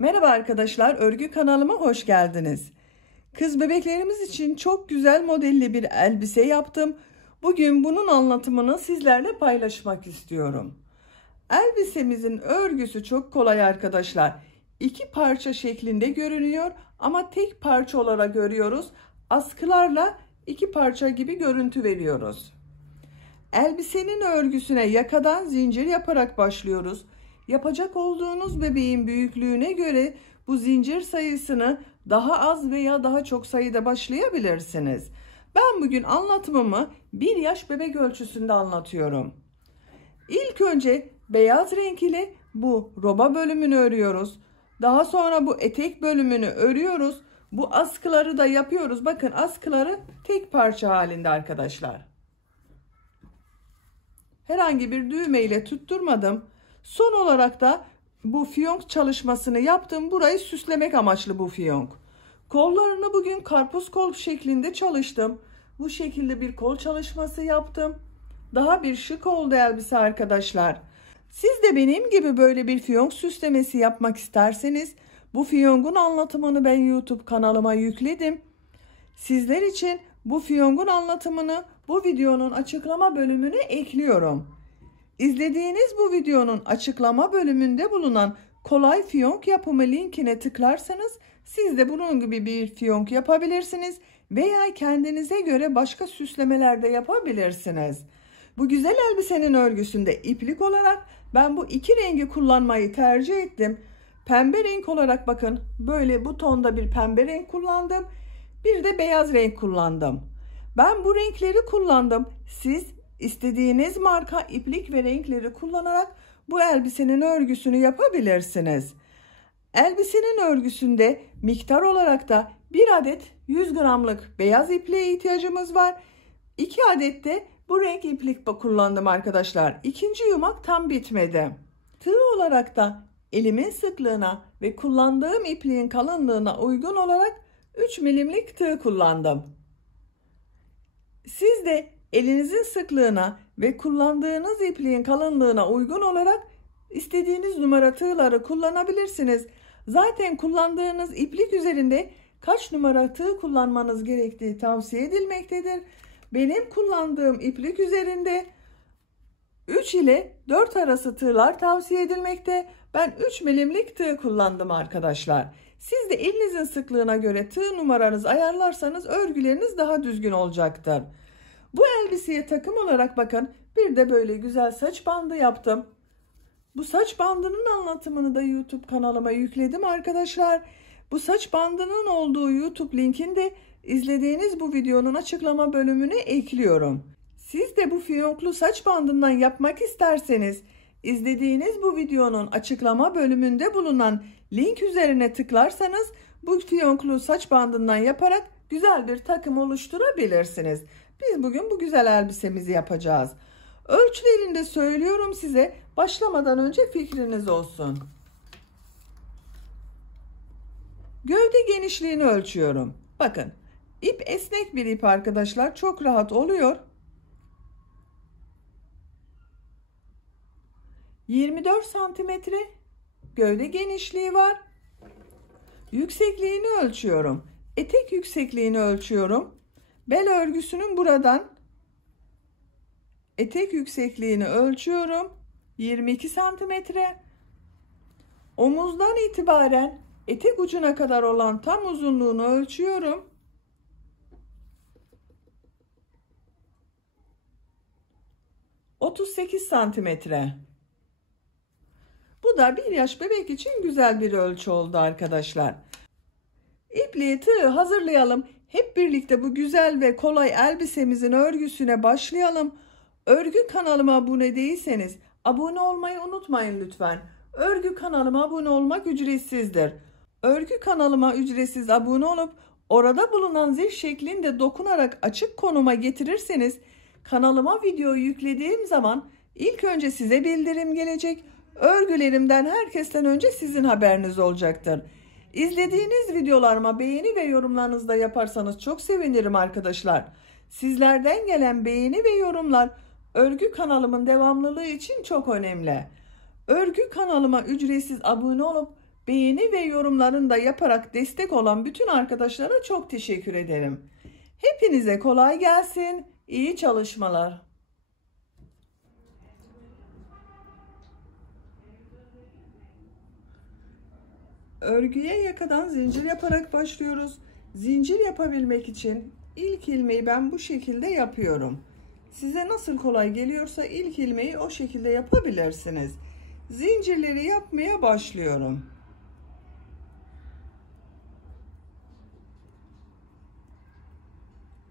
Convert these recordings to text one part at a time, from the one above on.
Merhaba arkadaşlar, örgü kanalıma hoş geldiniz. Kız bebeklerimiz için çok güzel modelli bir elbise yaptım. Bugün bunun anlatımını sizlerle paylaşmak istiyorum. Elbisemizin örgüsü çok kolay arkadaşlar. İki parça şeklinde görünüyor ama tek parça olarak görüyoruz. Askılarla iki parça gibi görüntü veriyoruz. Elbisenin örgüsüne yakadan zincir yaparak başlıyoruz. Yapacak olduğunuz bebeğin büyüklüğüne göre bu zincir sayısını daha az veya daha çok sayıda başlayabilirsiniz. Ben bugün anlatımımı 1 yaş bebek ölçüsünde anlatıyorum. İlk önce beyaz renk ile bu roba bölümünü örüyoruz. Daha sonra bu etek bölümünü örüyoruz. Bu askıları da yapıyoruz. Bakın askıları tek parça halinde arkadaşlar. Herhangi bir düğme ile tutturmadım. Son olarak da bu fiyonk çalışmasını yaptım. Burayı süslemek amaçlı bu fiyonk. Kollarını bugün karpuz kol şeklinde çalıştım. Bu şekilde bir kol çalışması yaptım. Daha bir şık oldu elbise arkadaşlar. Siz de benim gibi böyle bir fiyonk süslemesi yapmak isterseniz bu fiyonkun anlatımını ben YouTube kanalıma yükledim. Sizler için bu fiyonkun anlatımını bu videonun açıklama bölümüne ekliyorum. İzlediğiniz bu videonun açıklama bölümünde bulunan kolay fiyonk yapımı linkine tıklarsanız siz de bunun gibi bir fiyonk yapabilirsiniz veya kendinize göre başka süslemeler de yapabilirsiniz. Bu güzel elbisenin örgüsünde iplik olarak ben bu iki rengi kullanmayı tercih ettim. Pembe renk olarak bakın böyle bu tonda bir pembe renk kullandım. Bir de beyaz renk kullandım. Ben bu renkleri kullandım. Siz istediğiniz marka iplik ve renkleri kullanarak bu elbisenin örgüsünü yapabilirsiniz. Elbisenin örgüsünde miktar olarak da 1 adet 100 gramlık beyaz ipliğe ihtiyacımız var. 2 adet de bu renk iplik kullandım arkadaşlar. İkinci yumak tam bitmedi. Tığ olarak da elimin sıklığına ve kullandığım ipliğin kalınlığına uygun olarak 3 milimlik tığ kullandım. Siz de elinizin sıklığına ve kullandığınız ipliğin kalınlığına uygun olarak istediğiniz numara tığları kullanabilirsiniz. Zaten kullandığınız iplik üzerinde kaç numara tığ kullanmanız gerektiği tavsiye edilmektedir. Benim kullandığım iplik üzerinde 3 ile 4 arası tığlar tavsiye edilmekte. Ben 3 milimlik tığ kullandım arkadaşlar. Siz de elinizin sıklığına göre tığ numaranızı ayarlarsanız örgüleriniz daha düzgün olacaktır. Bu elbiseye takım olarak bakın bir de böyle güzel saç bandı yaptım. Bu saç bandının anlatımını da YouTube kanalıma yükledim arkadaşlar. Bu saç bandının olduğu YouTube linkini de izlediğiniz bu videonun açıklama bölümüne ekliyorum. Siz de bu fiyonklu saç bandından yapmak isterseniz izlediğiniz bu videonun açıklama bölümünde bulunan link üzerine tıklarsanız bu fiyonklu saç bandından yaparak güzel bir takım oluşturabilirsiniz. Biz bugün bu güzel elbisemizi yapacağız. Ölçülerini de söylüyorum size. Başlamadan önce fikriniz olsun. Gövde genişliğini ölçüyorum. Bakın ip esnek bir ip arkadaşlar. Çok rahat oluyor. 24 santimetre gövde genişliği var. Yüksekliğini ölçüyorum. Etek yüksekliğini ölçüyorum. Bel örgüsünün buradan etek yüksekliğini ölçüyorum. 22 santimetre. Omuzdan itibaren etek ucuna kadar olan tam uzunluğunu ölçüyorum. 38 santimetre. Bu da 1 yaş bebek için güzel bir ölçü oldu arkadaşlar. İpliği tığı hazırlayalım. Hep birlikte bu güzel ve kolay elbisemizin örgüsüne başlayalım. Örgü kanalıma abone değilseniz abone olmayı unutmayın lütfen. Örgü kanalıma abone olmak ücretsizdir. Örgü kanalıma ücretsiz abone olup orada bulunan zil şeklinde dokunarak açık konuma getirirseniz kanalıma video yüklediğim zaman ilk önce size bildirim gelecek. Örgülerimden herkesten önce sizin haberiniz olacaktır. İzlediğiniz videolarıma beğeni ve yorumlarınızı da yaparsanız çok sevinirim arkadaşlar. Sizlerden gelen beğeni ve yorumlar örgü kanalımın devamlılığı için çok önemli. Örgü kanalıma ücretsiz abone olup Beğeni ve yorumlarını da yaparak destek olan bütün arkadaşlara çok teşekkür ederim. Hepinize kolay gelsin. İyi çalışmalar. Örgüye yakadan zincir yaparak başlıyoruz. Zincir yapabilmek için ilk ilmeği ben bu şekilde yapıyorum. Size nasıl kolay geliyorsa ilk ilmeği o şekilde yapabilirsiniz. Zincirleri yapmaya başlıyorum.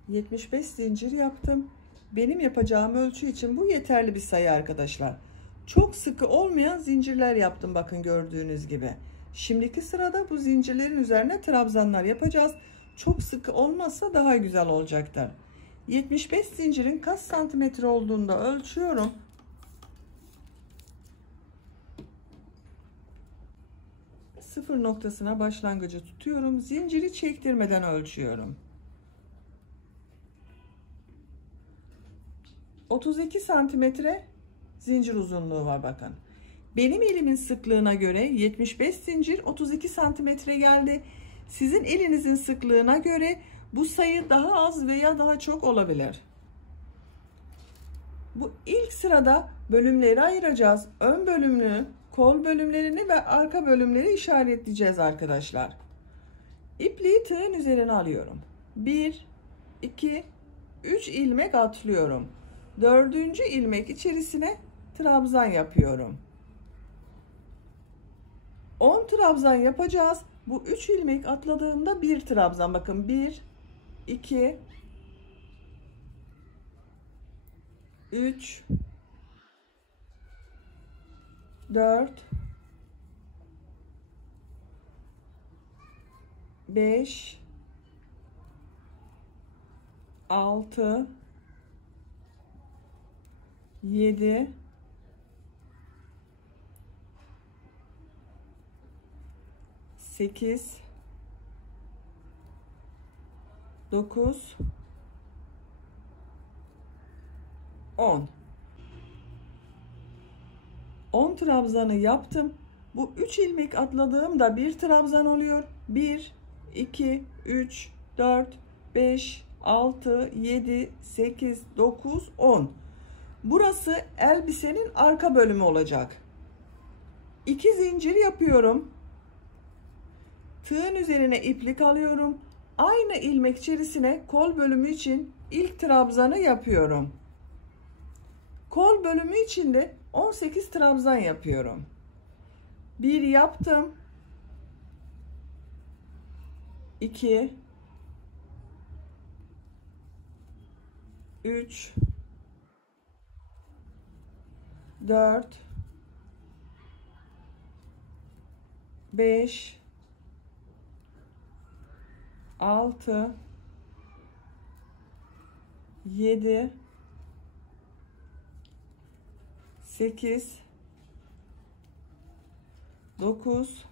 ...75 zincir yaptım. Benim yapacağım ölçü için bu yeterli bir sayı arkadaşlar. Çok sıkı olmayan zincirler yaptım, bakın gördüğünüz gibi. Şimdiki sırada bu zincirlerin üzerine trabzanlar yapacağız. Çok sıkı olmazsa daha güzel olacaktır. 75 zincirin kaç santimetre olduğunu da ölçüyorum. Sıfır noktasına başlangıcı tutuyorum. Zinciri çektirmeden ölçüyorum. 32 santimetre zincir uzunluğu var, bakın. Benim elimin sıklığına göre 75 zincir 32 santimetre geldi. Sizin elinizin sıklığına göre bu sayı daha az veya daha çok olabilir. Bu ilk sırada bölümleri ayıracağız. Ön bölümünü, kol bölümlerini ve arka bölümleri işaretleyeceğiz arkadaşlar. İpliği tığın üzerine alıyorum. 1, 2, 3 ilmek atlıyorum. 4. ilmek içerisine trabzan yapıyorum. 10 trabzan yapacağız. Bu 3 ilmek atladığımda bir trabzan, bakın 1, 2, 3, 4, 5, 6, 7, 8, 9, 10. 10 trabzanı yaptım. Bu 3 ilmek atladığımda bir trabzan oluyor. 1, 2, 3, 4, 5, 6, 7, 8, 9, 10. Burası elbisenin arka bölümü olacak. 2 zincir yapıyorum. Tığın üzerine iplik alıyorum. Aynı ilmek içerisine kol bölümü için ilk trabzanı yapıyorum. Kol bölümü için de 18 trabzan yapıyorum. 1 yaptım. 2, 3, 4, 5, 6, 7, 8, 9,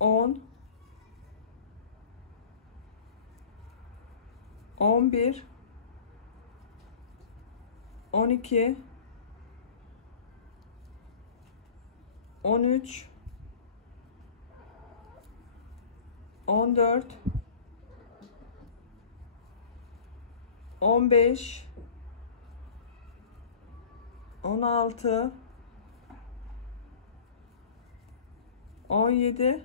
10, 11, 12, 13, 14, 15, 16, 17,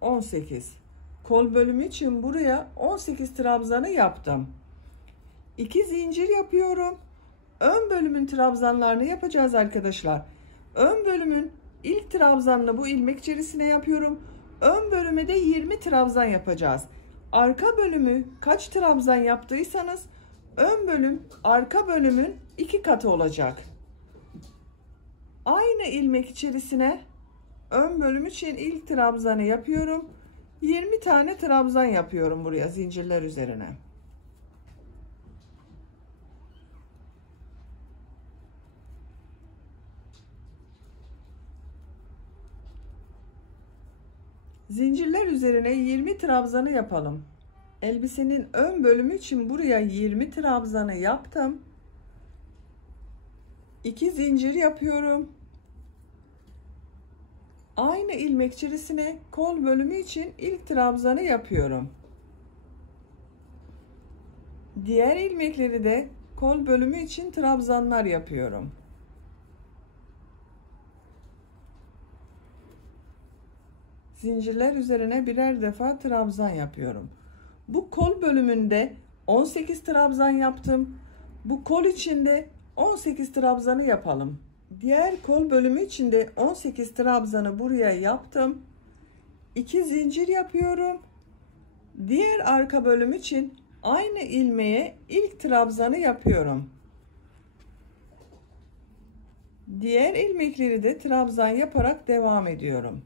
18. Kol bölümü için buraya 18 trabzanı yaptım. 2 zincir yapıyorum. Ön bölümün trabzanlarını yapacağız arkadaşlar. Ön bölümün ilk trabzanını bu ilmek içerisine yapıyorum. Ön bölüme de 20 trabzan yapacağız. Arka bölümü kaç trabzan yaptıysanız ön bölüm arka bölümün 2 katı olacak. Aynı ilmek içerisine ön bölüm için ilk trabzanı yapıyorum. 20 tane trabzan yapıyorum buraya zincirler üzerine. Zincirler üzerine 20 trabzanı yapalım. Elbisenin ön bölümü için buraya 20 trabzanı yaptım. 2 zincir yapıyorum. Aynı ilmek içerisine kol bölümü için ilk trabzanı yapıyorum. Diğer ilmekleri de kol bölümü için trabzanlar yapıyorum. Zincirler üzerine birer defa trabzan yapıyorum. Bu kol bölümünde 18 trabzan yaptım. Bu kol içinde 18 trabzanı yapalım. Diğer kol bölümü içinde 18 trabzanı buraya yaptım. 2 zincir yapıyorum. Diğer arka bölüm için aynı ilmeğe ilk trabzanı yapıyorum. Diğer ilmekleri de trabzan yaparak devam ediyorum.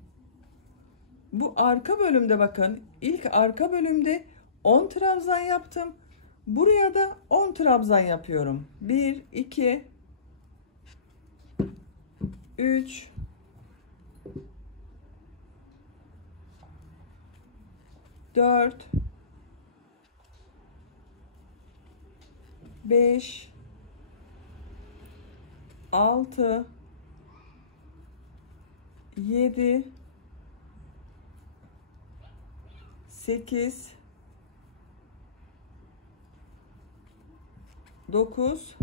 Bu arka bölümde bakın, ilk arka bölümde 10 trabzan yaptım. Buraya da 10 trabzan yapıyorum. 1 2 3 4 5 6 7 8 9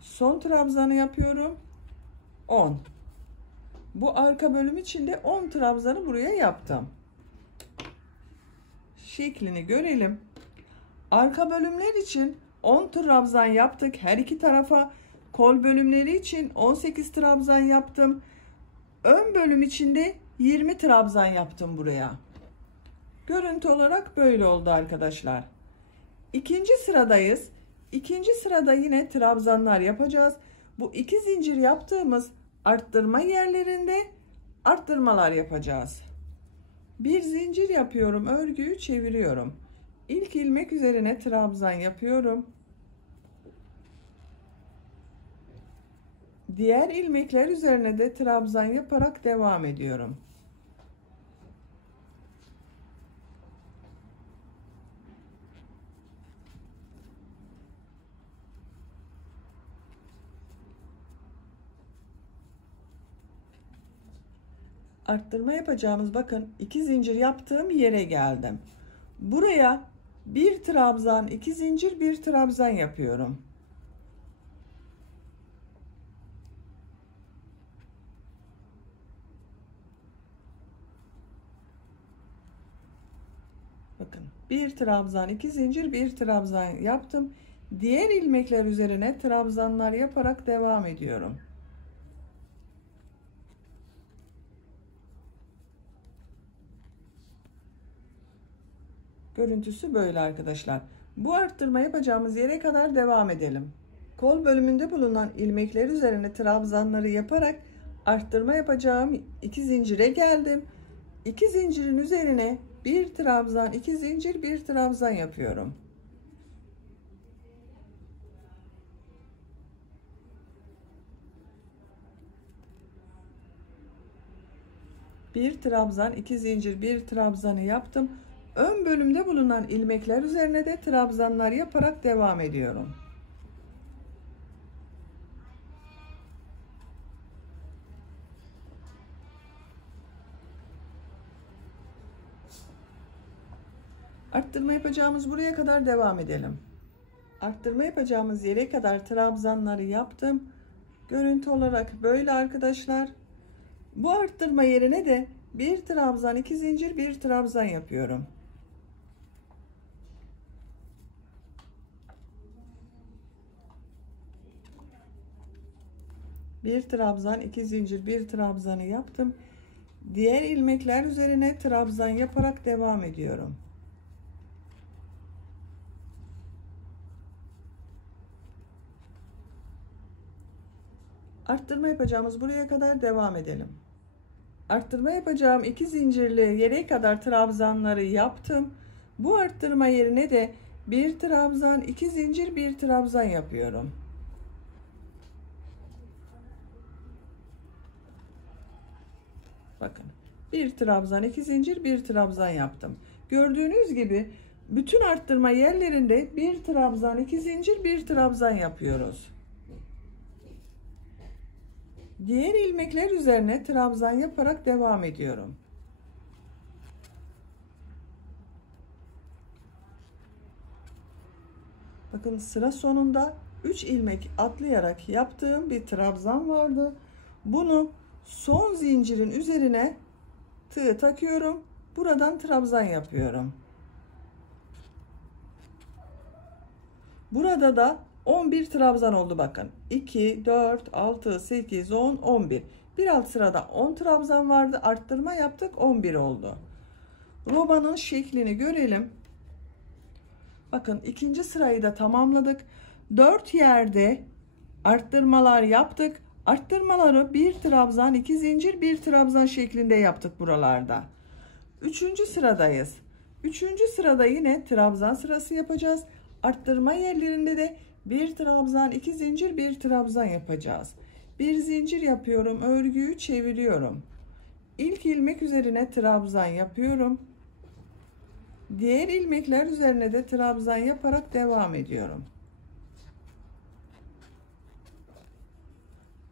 son trabzanı yapıyorum. 10. Bu arka bölüm için de 10 trabzanı buraya yaptım. Şeklini görelim. Arka bölümler için 10 trabzan yaptık her iki tarafa. Kol bölümleri için 18 trabzan yaptım. Ön bölüm için de 20 trabzan yaptım buraya. Görüntü olarak böyle oldu arkadaşlar. İkinci sıradayız. İkinci sırada yine trabzanlar yapacağız. Bu 2 zincir yaptığımız arttırma yerlerinde arttırmalar yapacağız. Bir zincir yapıyorum, örgüyü çeviriyorum. İlk ilmek üzerine trabzan yapıyorum. Diğer ilmekler üzerine de trabzan yaparak devam ediyorum. Arttırma yapacağımız bakın 2 zincir yaptığım yere geldim. Buraya bir trabzan, 2 zincir, bir trabzan yapıyorum. Bakın bir trabzan, 2 zincir, bir trabzan yaptım. Diğer ilmekler üzerine trabzanlar yaparak devam ediyorum. Görüntüsü böyle arkadaşlar. Bu arttırma yapacağımız yere kadar devam edelim. Kol bölümünde bulunan ilmekler üzerine trabzanları yaparak arttırma yapacağım 2 zincire geldim. 2 zincirin üzerine bir trabzan, 2 zincir, bir trabzan yapıyorum. Bir trabzan, 2 zincir, bir trabzanı yaptım. Ön bölümde bulunan ilmekler üzerine de trabzanlar yaparak devam ediyorum. Arttırma yapacağımız buraya kadar devam edelim. Arttırma yapacağımız yere kadar trabzanları yaptım. Görüntü olarak böyle arkadaşlar. Bu arttırma yerine de bir trabzan, 2 zincir, bir trabzan yapıyorum. Bir trabzan, 2 zincir, bir trabzanı yaptım. Diğer ilmekler üzerine trabzan yaparak devam ediyorum. Arttırma yapacağımız buraya kadar devam edelim. Arttırma yapacağım 2 zincirli yere kadar trabzanları yaptım. Bu arttırma yerine de bir trabzan, 2 zincir, bir trabzan yapıyorum. Bakın bir trabzan, 2 zincir, bir trabzan yaptım. Gördüğünüz gibi bütün arttırma yerlerinde bir trabzan, 2 zincir, bir trabzan yapıyoruz. Diğer ilmekler üzerine trabzan yaparak devam ediyorum. Bakın sıra sonunda 3 ilmek atlayarak yaptığım bir trabzan vardı. Bunu son zincirin üzerine tığ takıyorum. Buradan trabzan yapıyorum. Burada da 11 trabzan oldu bakın. 2, 4, 6, 8, 10, 11. Bir alt sırada 10 trabzan vardı. Arttırma yaptık, 11 oldu. Robanın şeklini görelim. Bakın ikinci sırayı da tamamladık. 4 yerde arttırmalar yaptık. Arttırmaları bir trabzan, 2 zincir, bir trabzan şeklinde yaptık buralarda. Üçüncü sıradayız. Üçüncü sırada yine trabzan sırası yapacağız. Arttırma yerlerinde de bir trabzan, 2 zincir, bir trabzan yapacağız. Bir zincir yapıyorum, örgüyü çeviriyorum. İlk ilmek üzerine trabzan yapıyorum. Diğer ilmekler üzerine de trabzan yaparak devam ediyorum.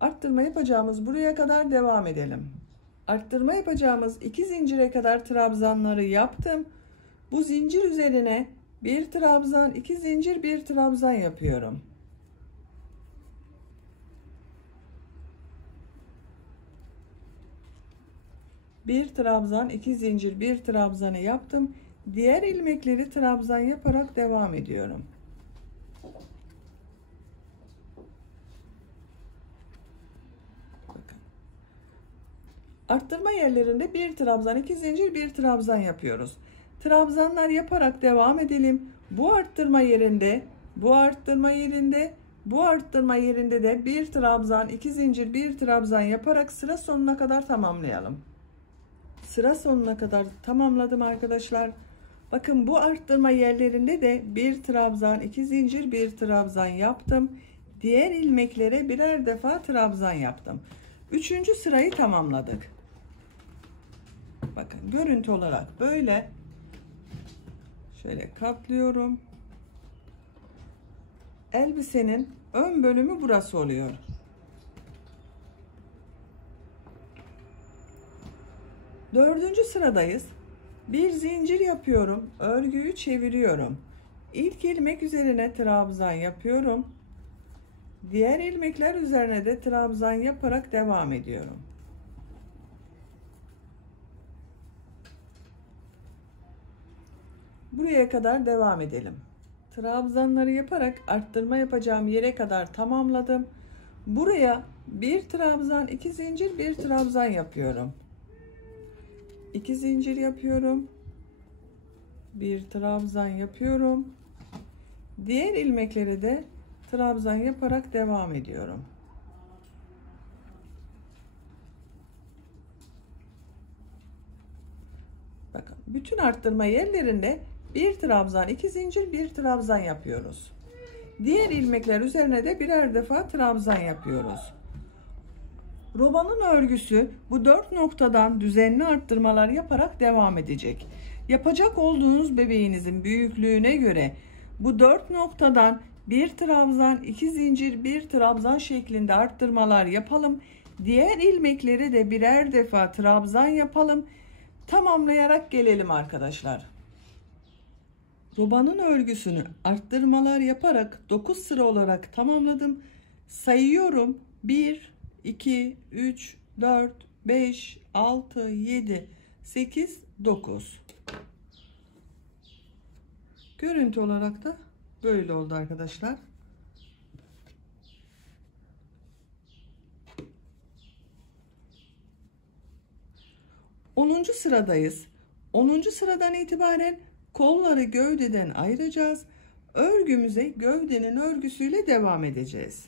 Arttırma yapacağımız buraya kadar devam edelim. Arttırma yapacağımız 2 zincire kadar trabzanları yaptım. Bu zincir üzerine bir trabzan, 2 zincir, bir trabzan yapıyorum. Bir trabzan, 2 zincir, bir trabzanı yaptım. Diğer ilmekleri trabzan yaparak devam ediyorum. Bakın. Arttırma yerlerinde bir trabzan, 2 zincir, bir trabzan yapıyoruz. Trabzanlar yaparak devam edelim. Bu arttırma yerinde, bu arttırma yerinde, bu arttırma yerinde de bir trabzan, 2 zincir, bir trabzan yaparak sıra sonuna kadar tamamlayalım. Sıra sonuna kadar tamamladım arkadaşlar. Bakın bu arttırma yerlerinde de bir trabzan, 2 zincir, bir trabzan yaptım. Diğer ilmeklere birer defa trabzan yaptım. Üçüncü sırayı tamamladık. Bakın görüntü olarak böyle. Şöyle katlıyorum. Elbisenin ön bölümü burası oluyor. Dördüncü sıradayız. Bir zincir yapıyorum. Örgüyü çeviriyorum. İlk ilmek üzerine trabzan yapıyorum. Diğer ilmekler üzerine de trabzan yaparak devam ediyorum. Buraya kadar devam edelim. Trabzanları yaparak arttırma yapacağım yere kadar tamamladım. Buraya bir trabzan, 2 zincir, bir trabzan yapıyorum. 2 zincir yapıyorum. Bir trabzan yapıyorum. Diğer ilmeklere de trabzan yaparak devam ediyorum. Bakın bütün arttırma yerlerinde bir trabzan, 2 zincir, bir trabzan yapıyoruz. Diğer ilmekler üzerine de birer defa trabzan yapıyoruz. Robanın örgüsü bu 4 noktadan düzenli arttırmalar yaparak devam edecek. Yapacak olduğunuz bebeğinizin büyüklüğüne göre bu 4 noktadan bir trabzan, 2 zincir, bir trabzan şeklinde arttırmalar yapalım. Diğer ilmekleri de birer defa trabzan yapalım. Tamamlayarak gelelim arkadaşlar. Robanın örgüsünü arttırmalar yaparak 9 sıra olarak tamamladım. Sayıyorum. 1, 2, 3, 4, 5, 6, 7, 8, 9. Görüntü olarak da böyle oldu arkadaşlar. Onuncu sıradayız. 10. sıradan itibaren kolları gövdeden ayıracağız. Örgümüze gövdenin örgüsüyle devam edeceğiz.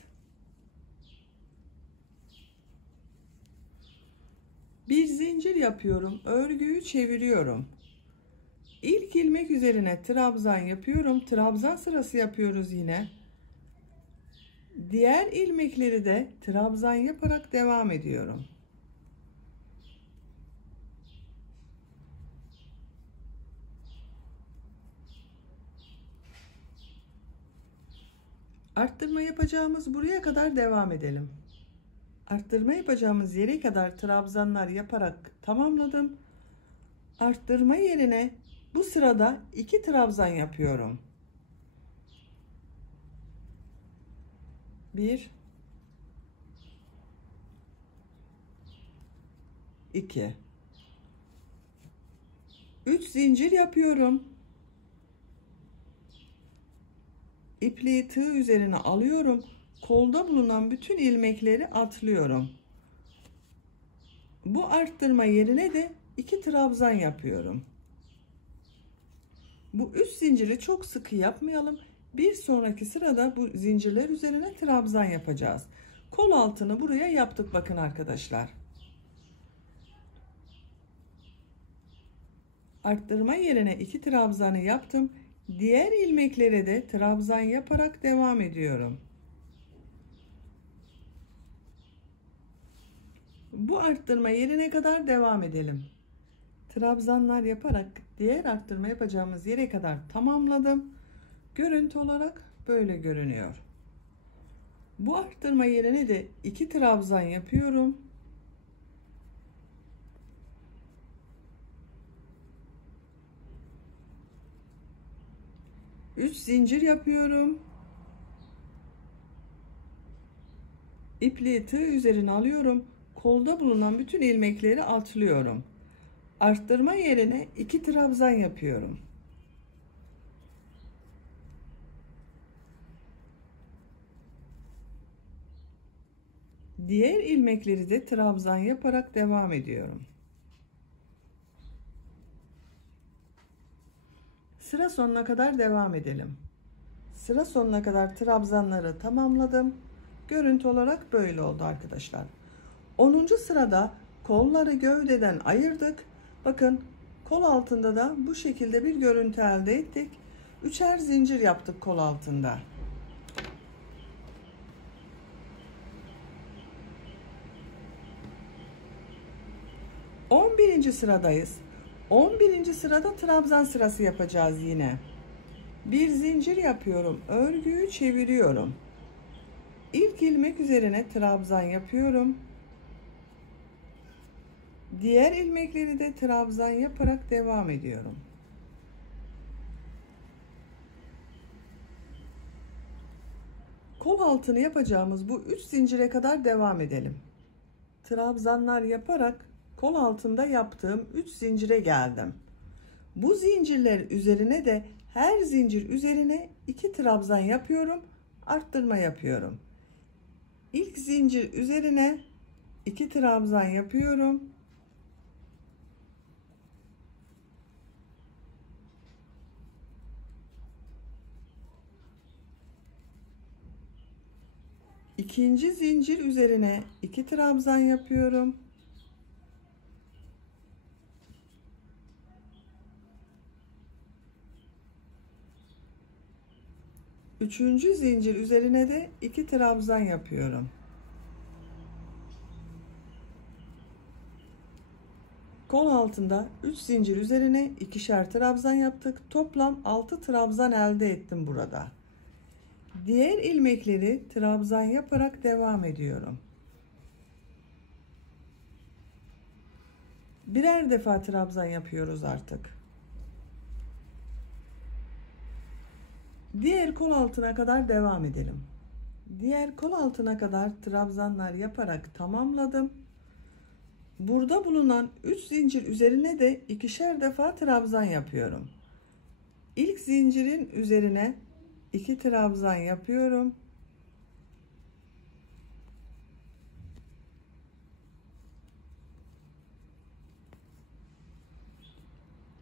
Bir zincir yapıyorum. Örgüyü çeviriyorum. İlk ilmek üzerine trabzan yapıyorum. Trabzan sırası yapıyoruz yine. Diğer ilmekleri de trabzan yaparak devam ediyorum. Arttırma yapacağımız buraya kadar devam edelim. Arttırma yapacağımız yere kadar trabzanlar yaparak tamamladım. Arttırma yerine bu sırada 2 trabzan yapıyorum. 1 2 3 zincir yapıyorum. İpliği tığ üzerine alıyorum. Kolda bulunan bütün ilmekleri atlıyorum. Bu arttırma yerine de 2 trabzan yapıyorum. Bu 3 zinciri çok sıkı yapmayalım. Bir sonraki sırada bu zincirler üzerine trabzan yapacağız. Kol altını buraya yaptık bakın arkadaşlar. Arttırma yerine 2 trabzanı yaptım. Diğer ilmeklere de trabzan yaparak devam ediyorum. Bu arttırma yerine kadar devam edelim. Trabzanlar yaparak diğer arttırma yapacağımız yere kadar tamamladım. Görüntü olarak böyle görünüyor. Bu arttırma yerine de 2 trabzan yapıyorum. Üç zincir yapıyorum. İpliği tığ üzerine alıyorum. Kolda bulunan bütün ilmekleri atlıyorum. Arttırma yerine 2 trabzan yapıyorum. Diğer ilmekleri de trabzan yaparak devam ediyorum. Sıra sonuna kadar devam edelim. Sıra sonuna kadar trabzanları tamamladım. Görüntü olarak böyle oldu arkadaşlar. 10. sırada kolları gövdeden ayırdık. Bakın kol altında da bu şekilde bir görüntü elde ettik. 3'er zincir yaptık kol altında. Birinci sıradayız. 11. sırada trabzan sırası yapacağız yine. Bir zincir yapıyorum. Örgüyü çeviriyorum. İlk ilmek üzerine trabzan yapıyorum. Diğer ilmekleri de trabzan yaparak devam ediyorum. Kol altını yapacağımız bu 3 zincire kadar devam edelim. Trabzanlar yaparak kol altında yaptığım 3 zincire geldim. Bu zincirler üzerine de her zincir üzerine 2 trabzan yapıyorum, arttırma yapıyorum. İlk zincir üzerine 2 trabzan yapıyorum. İkinci zincir üzerine 2 trabzan yapıyorum. Üçüncü zincir üzerine de 2 trabzan yapıyorum. Kol altında 3 zincir üzerine 2'şer trabzan yaptık. Toplam 6 trabzan elde ettim burada. Diğer ilmekleri trabzan yaparak devam ediyorum. Birer defa trabzan yapıyoruz artık. Diğer kol altına kadar devam edelim. Diğer kol altına kadar trabzanlar yaparak tamamladım. Burada bulunan 3 zincir üzerine de 2'şer defa trabzan yapıyorum. İlk zincirin üzerine 2 trabzan yapıyorum.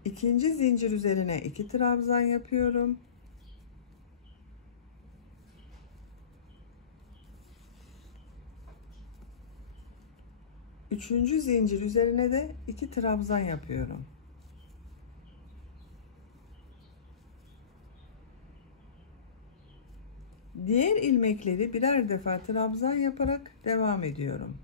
İkinci zincir üzerine 2 trabzan yapıyorum. Üçüncü zincir üzerine de 2 trabzan yapıyorum. Diğer ilmekleri birer defa trabzan yaparak devam ediyorum.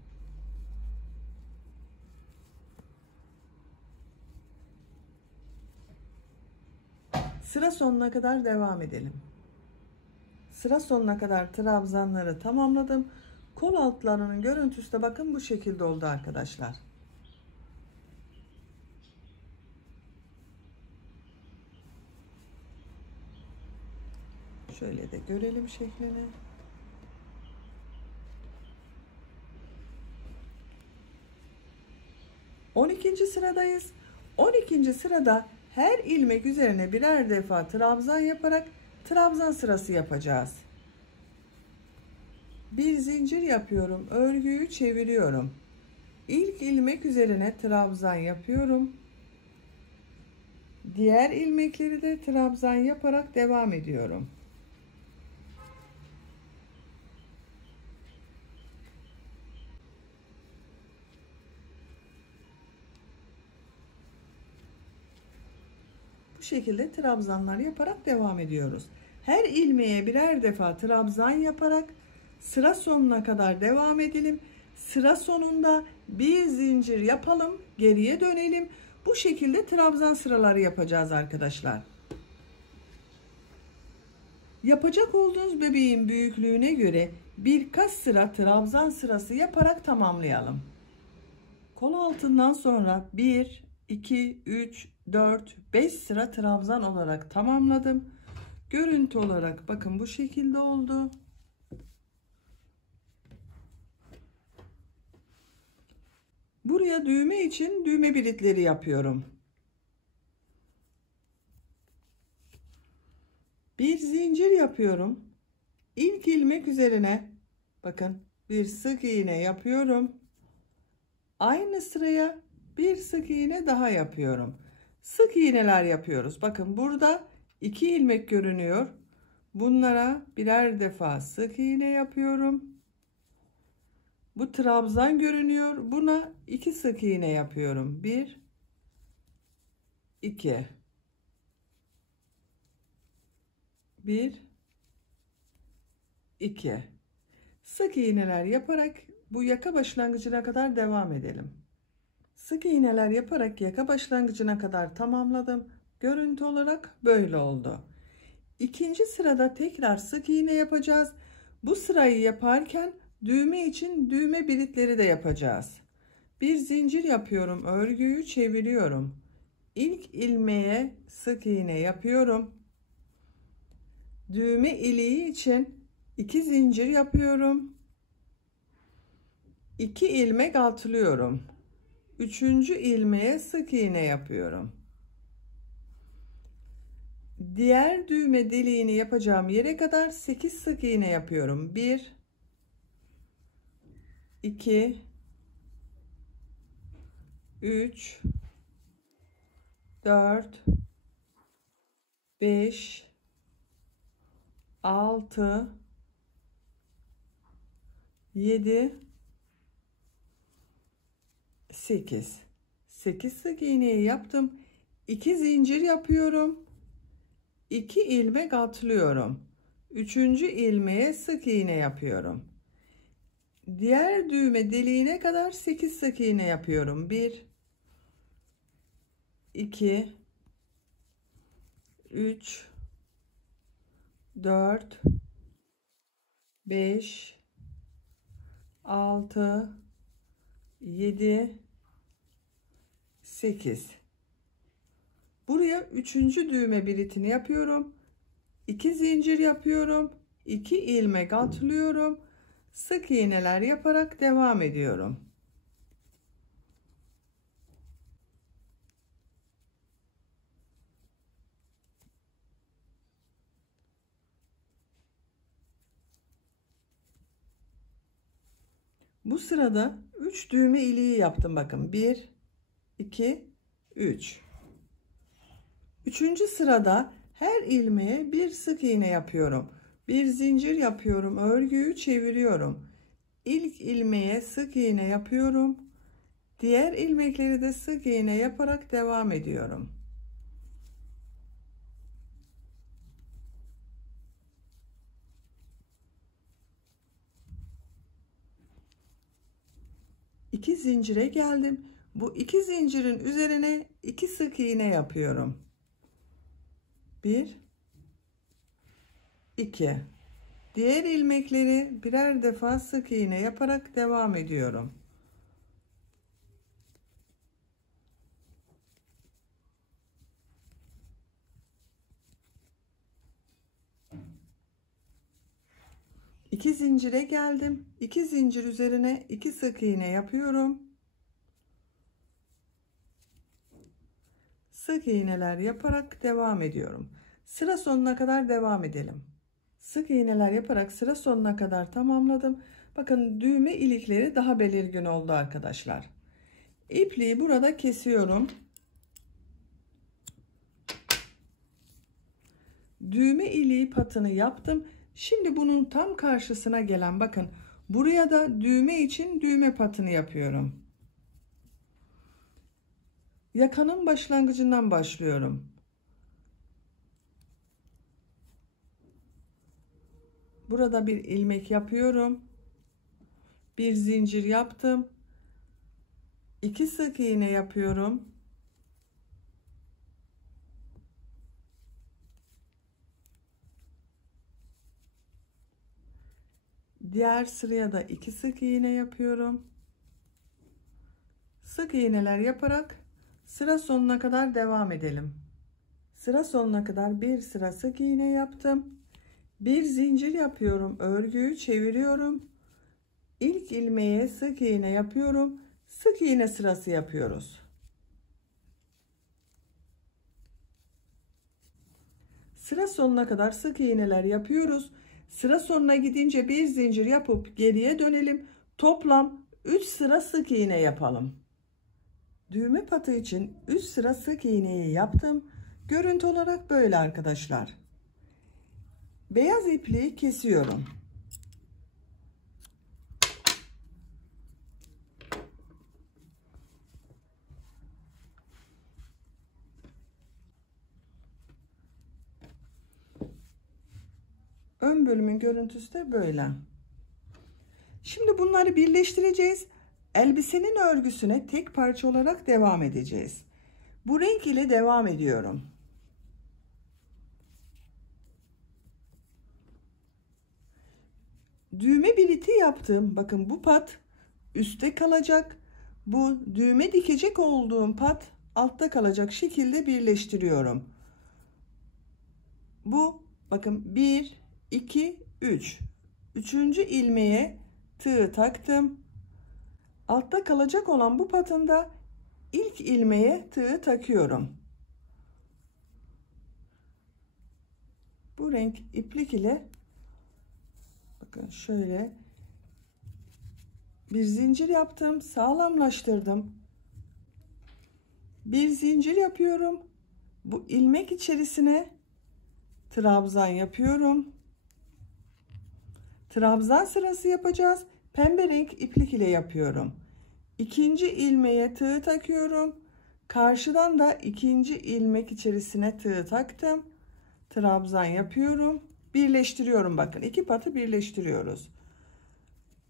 Sıra sonuna kadar devam edelim. Sıra sonuna kadar trabzanları tamamladım. Kol altlarının görüntüsü de bakın bu şekilde oldu arkadaşlar. Şöyle de görelim şeklini. On ikinci sıradayız. 12. sırada her ilmek üzerine birer defa trabzan yaparak trabzan sırası yapacağız. Bir zincir yapıyorum, örgüyü çeviriyorum. İlk ilmek üzerine trabzan yapıyorum. Diğer ilmekleri de trabzan yaparak devam ediyorum. Bu şekilde trabzanlar yaparak devam ediyoruz. Her ilmeğe birer defa trabzan yaparak sıra sonuna kadar devam edelim. Sıra sonunda bir zincir yapalım, geriye dönelim. Bu şekilde trabzan sıraları yapacağız arkadaşlar. Yapacak olduğunuz bebeğin büyüklüğüne göre birkaç sıra trabzan sırası yaparak tamamlayalım. Kol altından sonra 1, 2, 3, 4, 5 sıra trabzan olarak tamamladım. Görüntü olarak bakın bu şekilde oldu. Buraya düğme için düğme bilitleri yapıyorum. Bir zincir yapıyorum. İlk ilmek üzerine bakın bir sık iğne yapıyorum. Aynı sıraya bir sık iğne daha yapıyorum. Sık iğneler yapıyoruz. Bakın burada 2 ilmek görünüyor. Bunlara birer defa sık iğne yapıyorum. Bu trabzan görünüyor. Buna 2 sık iğne yapıyorum. 1, 2, 1, 2. Sık iğneler yaparak bu yaka başlangıcına kadar devam edelim. Sık iğneler yaparak yaka başlangıcına kadar tamamladım. Görüntü olarak böyle oldu. İkinci sırada tekrar sık iğne yapacağız. Bu sırayı yaparken düğme için düğme bilitleri de yapacağız. Bir zincir yapıyorum, örgüyü çeviriyorum. İlk ilmeğe sık iğne yapıyorum. Düğme iliği için 2 zincir yapıyorum. 2 ilmek atlıyorum. 3. ilmeğe sık iğne yapıyorum. Diğer düğme deliğini yapacağım yere kadar 8 sık iğne yapıyorum. 1, 2, 3, 4, 5, 6, 7, 8. 8 sık iğneyi yaptım. 2 zincir yapıyorum. 2 ilmek atlıyorum. 3. ilmeğe sık iğne yapıyorum. Diğer düğme deliğine kadar 8 sık iğne yapıyorum. 1, 2, 3, 4, 5, 6, 7, 8. Buraya 3. düğme bilitini yapıyorum. 2 zincir yapıyorum. 2 ilmek atlıyorum. Sık iğneler yaparak devam ediyorum. Bu sırada 3 düğme iliği yaptım. Bakın 1, 2, 3. 3. sırada her ilmeğe bir sık iğne yapıyorum. Bir zincir yapıyorum. Örgüyü çeviriyorum. İlk ilmeğe sık iğne yapıyorum. Diğer ilmekleri de sık iğne yaparak devam ediyorum. İki zincire geldim. Bu 2 zincirin üzerine 2 sık iğne yapıyorum. 1, 2. Diğer ilmekleri birer defa sık iğne yaparak devam ediyorum. İki zincire geldim. 2 zincir üzerine 2 sık iğne yapıyorum. Sık iğneler yaparak devam ediyorum. Sıra sonuna kadar devam edelim. Sık iğneler yaparak sıra sonuna kadar tamamladım. Bakın düğme ilikleri daha belirgin oldu arkadaşlar. İpliği burada kesiyorum. Düğme iliği patını yaptım. Şimdi bunun tam karşısına gelen, bakın buraya da düğme için düğme patını yapıyorum. Yakanın başlangıcından başlıyorum. Burada bir ilmek yapıyorum. Bir zincir yaptım. 2 sık iğne yapıyorum. Diğer sıraya da 2 sık iğne yapıyorum. Sık iğneler yaparak sıra sonuna kadar devam edelim. Sıra sonuna kadar bir sıra sık iğne yaptım. Bir zincir yapıyorum. Örgüyü çeviriyorum. İlk ilmeğe sık iğne yapıyorum. Sık iğne sırası yapıyoruz. Sıra sonuna kadar sık iğneler yapıyoruz. Sıra sonuna gidince bir zincir yapıp geriye dönelim. Toplam 3 sıra sık iğne yapalım. Düğme patı için 3 sıra sık iğneyi yaptım. Görüntü olarak böyle arkadaşlar. Beyaz ipliği kesiyorum. Ön bölümün görüntüsü de böyle. Şimdi bunları birleştireceğiz. Elbisenin örgüsüne tek parça olarak devam edeceğiz. Bu renk ile devam ediyorum. Düğme biliti yaptım. Bakın bu pat üstte kalacak. Bu düğme dikecek olduğum pat altta kalacak şekilde birleştiriyorum. Bu bakın 1, 2, 3. Üçüncü ilmeğe tığ taktım. Altta kalacak olan bu patında ilk ilmeğe tığ takıyorum. Bu renk iplik ile bakın şöyle bir zincir yaptım, sağlamlaştırdım. Bir zincir yapıyorum. Bu ilmek içerisine trabzan yapıyorum. Trabzan sırası yapacağız. Pembe renk iplik ile yapıyorum. İkinci ilmeğe tığ takıyorum. Karşıdan da ikinci ilmek içerisine tığ taktım. Trabzan yapıyorum. Birleştiriyorum, bakın iki patı birleştiriyoruz.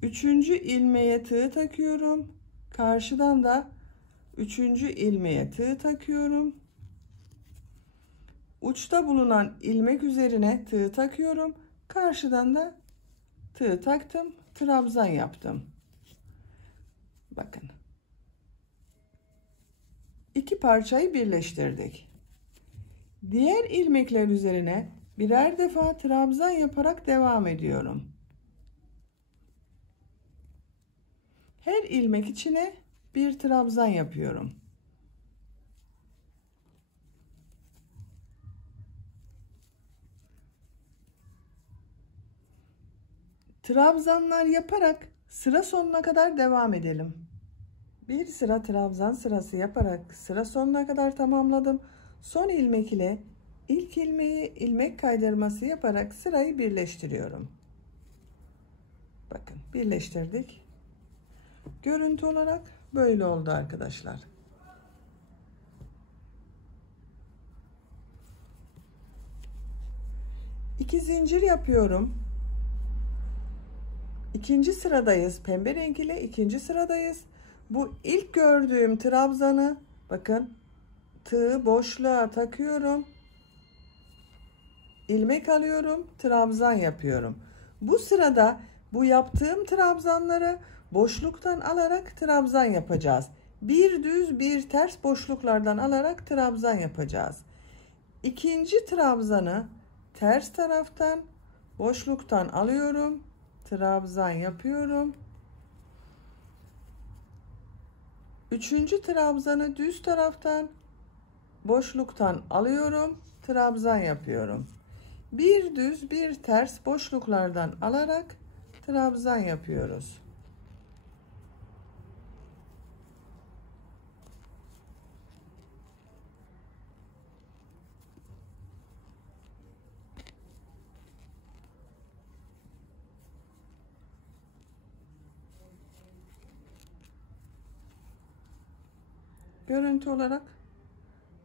Üçüncü ilmeğe tığ takıyorum. Karşıdan da üçüncü ilmeğe tığ takıyorum. Uçta bulunan ilmek üzerine tığ takıyorum. Karşıdan da tığ taktım. Trabzan yaptım. Bakın. İki parçayı birleştirdik. Diğer ilmekler üzerine birer defa trabzan yaparak devam ediyorum. Her ilmek içine bir trabzan yapıyorum. Trabzanlar yaparak sıra sonuna kadar devam edelim. Bir sıra trabzan sırası yaparak sıra sonuna kadar tamamladım. Son ilmek ile ilk ilmeği ilmek kaydırması yaparak sırayı birleştiriyorum. Bakın birleştirdik. Görüntü olarak böyle oldu arkadaşlar. İki zincir yapıyorum. İkinci sıradayız. Pembe renk ile ikinci sıradayız. Bu ilk gördüğüm trabzanı bakın tığı boşluğa takıyorum. İlmek alıyorum. Trabzan yapıyorum. Bu sırada bu yaptığım trabzanları boşluktan alarak trabzan yapacağız. Bir düz bir ters boşluklardan alarak trabzan yapacağız. İkinci trabzanı ters taraftan boşluktan alıyorum. Trabzan yapıyorum. Üçüncü trabzanı düz taraftan boşluktan alıyorum. Trabzan yapıyorum. Bir düz bir ters boşluklardan alarak trabzan yapıyoruz. Görüntü olarak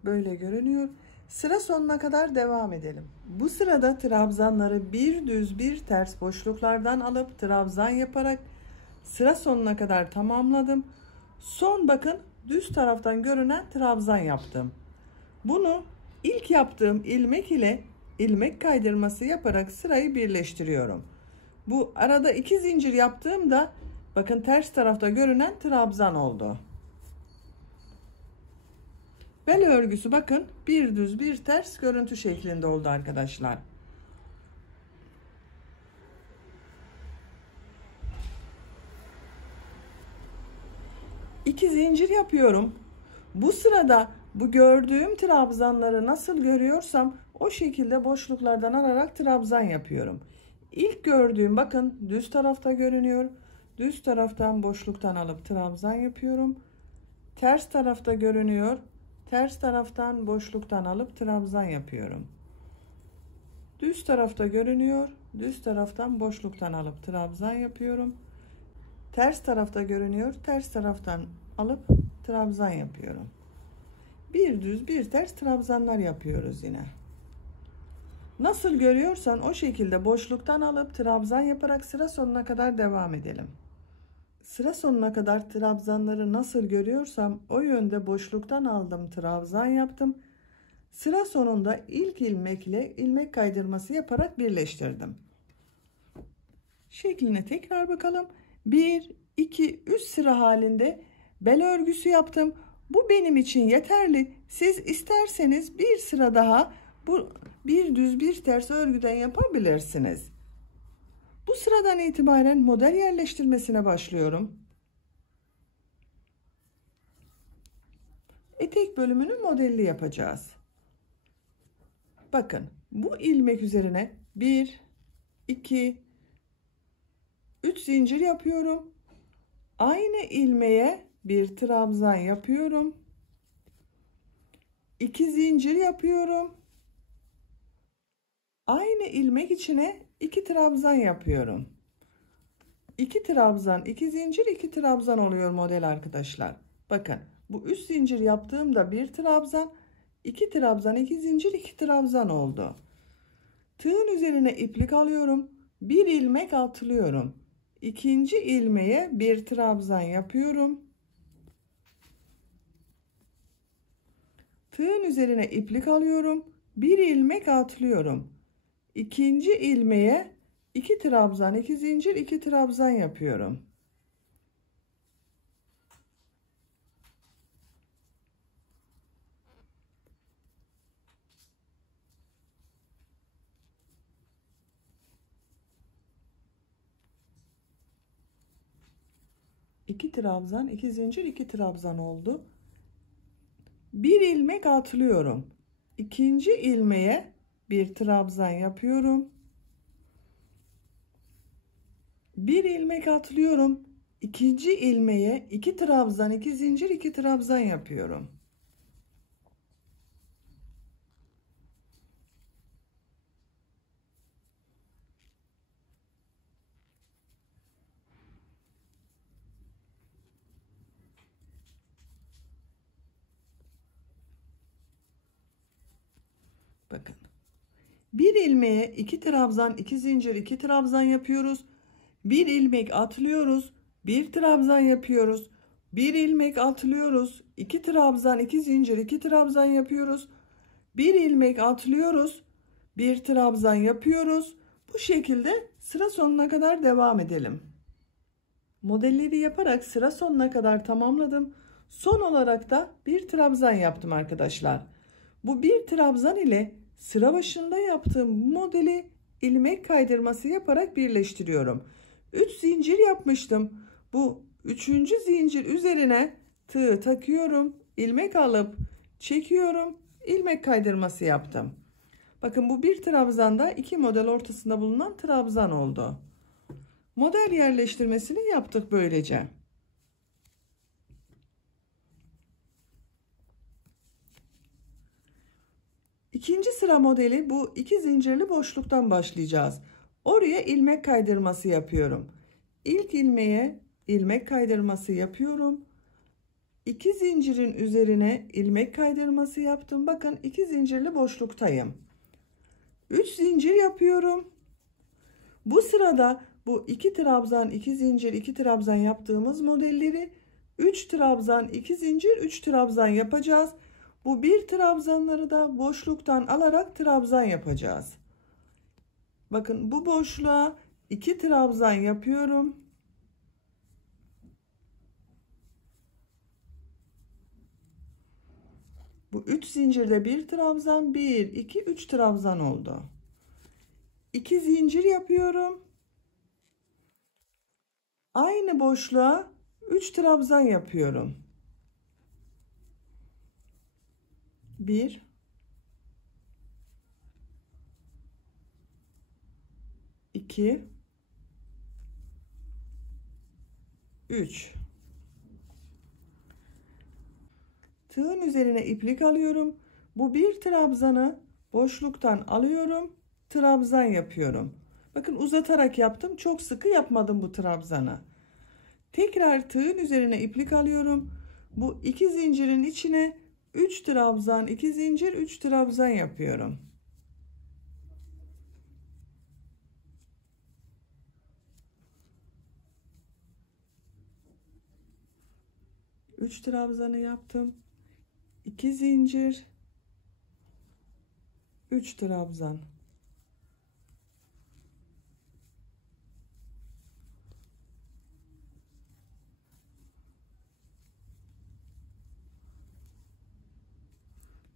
böyle görünüyor. Sıra sonuna kadar devam edelim. Bu sırada trabzanları bir düz bir ters boşluklardan alıp trabzan yaparak sıra sonuna kadar tamamladım. Son bakın düz taraftan görünen trabzan yaptım. Bunu ilk yaptığım ilmek ile ilmek kaydırması yaparak sırayı birleştiriyorum. Bu arada 2 zincir yaptığımda bakın ters tarafta görünen trabzan oldu. Bel örgüsü bakın bir düz bir ters görüntü şeklinde oldu arkadaşlar. İki zincir yapıyorum. Bu sırada bu gördüğüm trabzanları nasıl görüyorsam o şekilde boşluklardan alarak trabzan yapıyorum. İlk gördüğüm bakın düz tarafta görünüyor. Düz taraftan boşluktan alıp trabzan yapıyorum. Ters tarafta görünüyor. Ters taraftan boşluktan alıp trabzan yapıyorum. Düz tarafta görünüyor. Düz taraftan boşluktan alıp trabzan yapıyorum. Ters tarafta görünüyor. Ters taraftan alıp trabzan yapıyorum. Bir düz bir ters trabzanlar yapıyoruz yine. Nasıl görüyorsan o şekilde boşluktan alıp trabzan yaparak sıra sonuna kadar devam edelim. Sıra sonuna kadar trabzanları nasıl görüyorsam o yönde boşluktan aldım, trabzan yaptım. Sıra sonunda ilk ilmekle ilmek kaydırması yaparak birleştirdim. Şekline tekrar bakalım. 1, 2, 3 sıra halinde bel örgüsü yaptım. Bu benim için yeterli. Siz isterseniz bir sıra daha bu bir düz bir ters örgüden yapabilirsiniz. Bu sıradan itibaren model yerleştirmesine başlıyorum. Etek bölümünün modelini yapacağız. Bakın bu ilmek üzerine 1, 2, 3 zincir yapıyorum. Aynı ilmeğe bir trabzan yapıyorum. 2 zincir yapıyorum. Aynı ilmek içine 2 trabzan yapıyorum. 2 trabzan, 2 zincir, 2 trabzan oluyor model arkadaşlar. Bakın bu 3 zincir yaptığımda 1 trabzan, 2 trabzan, 2 zincir, 2 trabzan oldu. Tığın üzerine iplik alıyorum. Bir ilmek atlıyorum. İkinci ilmeğe bir trabzan yapıyorum. Tığın üzerine iplik alıyorum. Bir ilmek atlıyorum. İkinci ilmeğe 2 trabzan, 2 zincir, 2 trabzan yapıyorum. İki trabzan, 2 zincir, 2 trabzan oldu. Bir ilmek atlıyorum. İkinci ilmeğe bir trabzan yapıyorum. Bir ilmek atlıyorum. İkinci ilmeğe 2 trabzan, 2 zincir, 2 trabzan yapıyorum. Bakın. Bir ilmeğe 2 trabzan, 2 zincir, 2 trabzan yapıyoruz. Bir ilmek atlıyoruz. Bir trabzan yapıyoruz. Bir ilmek atlıyoruz. 2 trabzan, 2 zincir, 2 trabzan yapıyoruz. Bir ilmek atlıyoruz. Bir trabzan yapıyoruz. Bu Bu şekilde sıra sonuna kadar devam edelim. Modelleri yaparak sıra sonuna kadar tamamladım. Son olarak da bir trabzan yaptım arkadaşlar. Bu bir trabzan ile sıra başında yaptığım modeli ilmek kaydırması yaparak birleştiriyorum. 3 zincir yapmıştım. Bu 3. zincir üzerine tığ takıyorum. İlmek alıp çekiyorum. İlmek kaydırması yaptım. Bakın bu bir trabzanda 2 model ortasında bulunan trabzan oldu. Model yerleştirmesini yaptık böylece. İkinci sıra modeli bu 2 zincirli boşluktan başlayacağız. Oraya ilmek kaydırması yapıyorum. İlk ilmeğe ilmek kaydırması yapıyorum. 2 zincirin üzerine ilmek kaydırması yaptım. Bakın 2 zincirli boşluktayım. 3 zincir yapıyorum. Bu sırada bu 2 trabzan 2 zincir 2 trabzan yaptığımız modelleri 3 trabzan 2 zincir 3 trabzan yapacağız. Bu bir trabzanları da boşluktan alarak trabzan yapacağız. Bakın bu boşluğa 2 trabzan yapıyorum. Bu 3 zincirde bir trabzan 1 2 3 trabzan oldu. 2 zincir yapıyorum. Aynı boşluğa 3 trabzan yapıyorum. 1 2 3. Tığın üzerine iplik alıyorum. Bu bir trabzanı boşluktan alıyorum. Trabzan yapıyorum. Bakın uzatarak yaptım. Çok sıkı yapmadım bu trabzanı. Tekrar tığın üzerine iplik alıyorum. Bu 2 zincirin içine 3 trabzan, 2 zincir, 3 trabzan yapıyorum. Üç trabzanı yaptım. 2 zincir, 3 trabzan.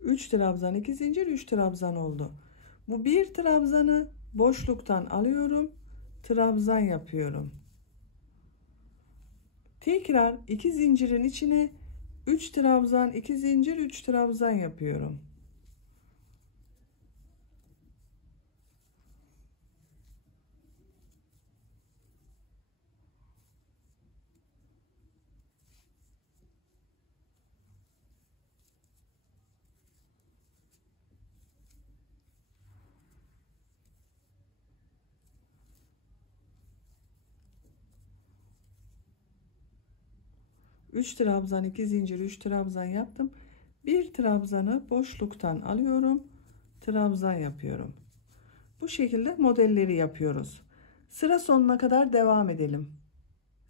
Üç trabzan, 2 zincir, 3 trabzan oldu. Bu bir trabzanı boşluktan alıyorum. Trabzan yapıyorum. Tekrar 2 zincirin içine 3 trabzan, 2 zincir, 3 trabzan yapıyorum. Üç trabzan, 2 zincir, 3 trabzan yaptım. Bir trabzanı boşluktan alıyorum. Trabzan yapıyorum. Bu şekilde modelleri yapıyoruz. Sıra sonuna kadar devam edelim.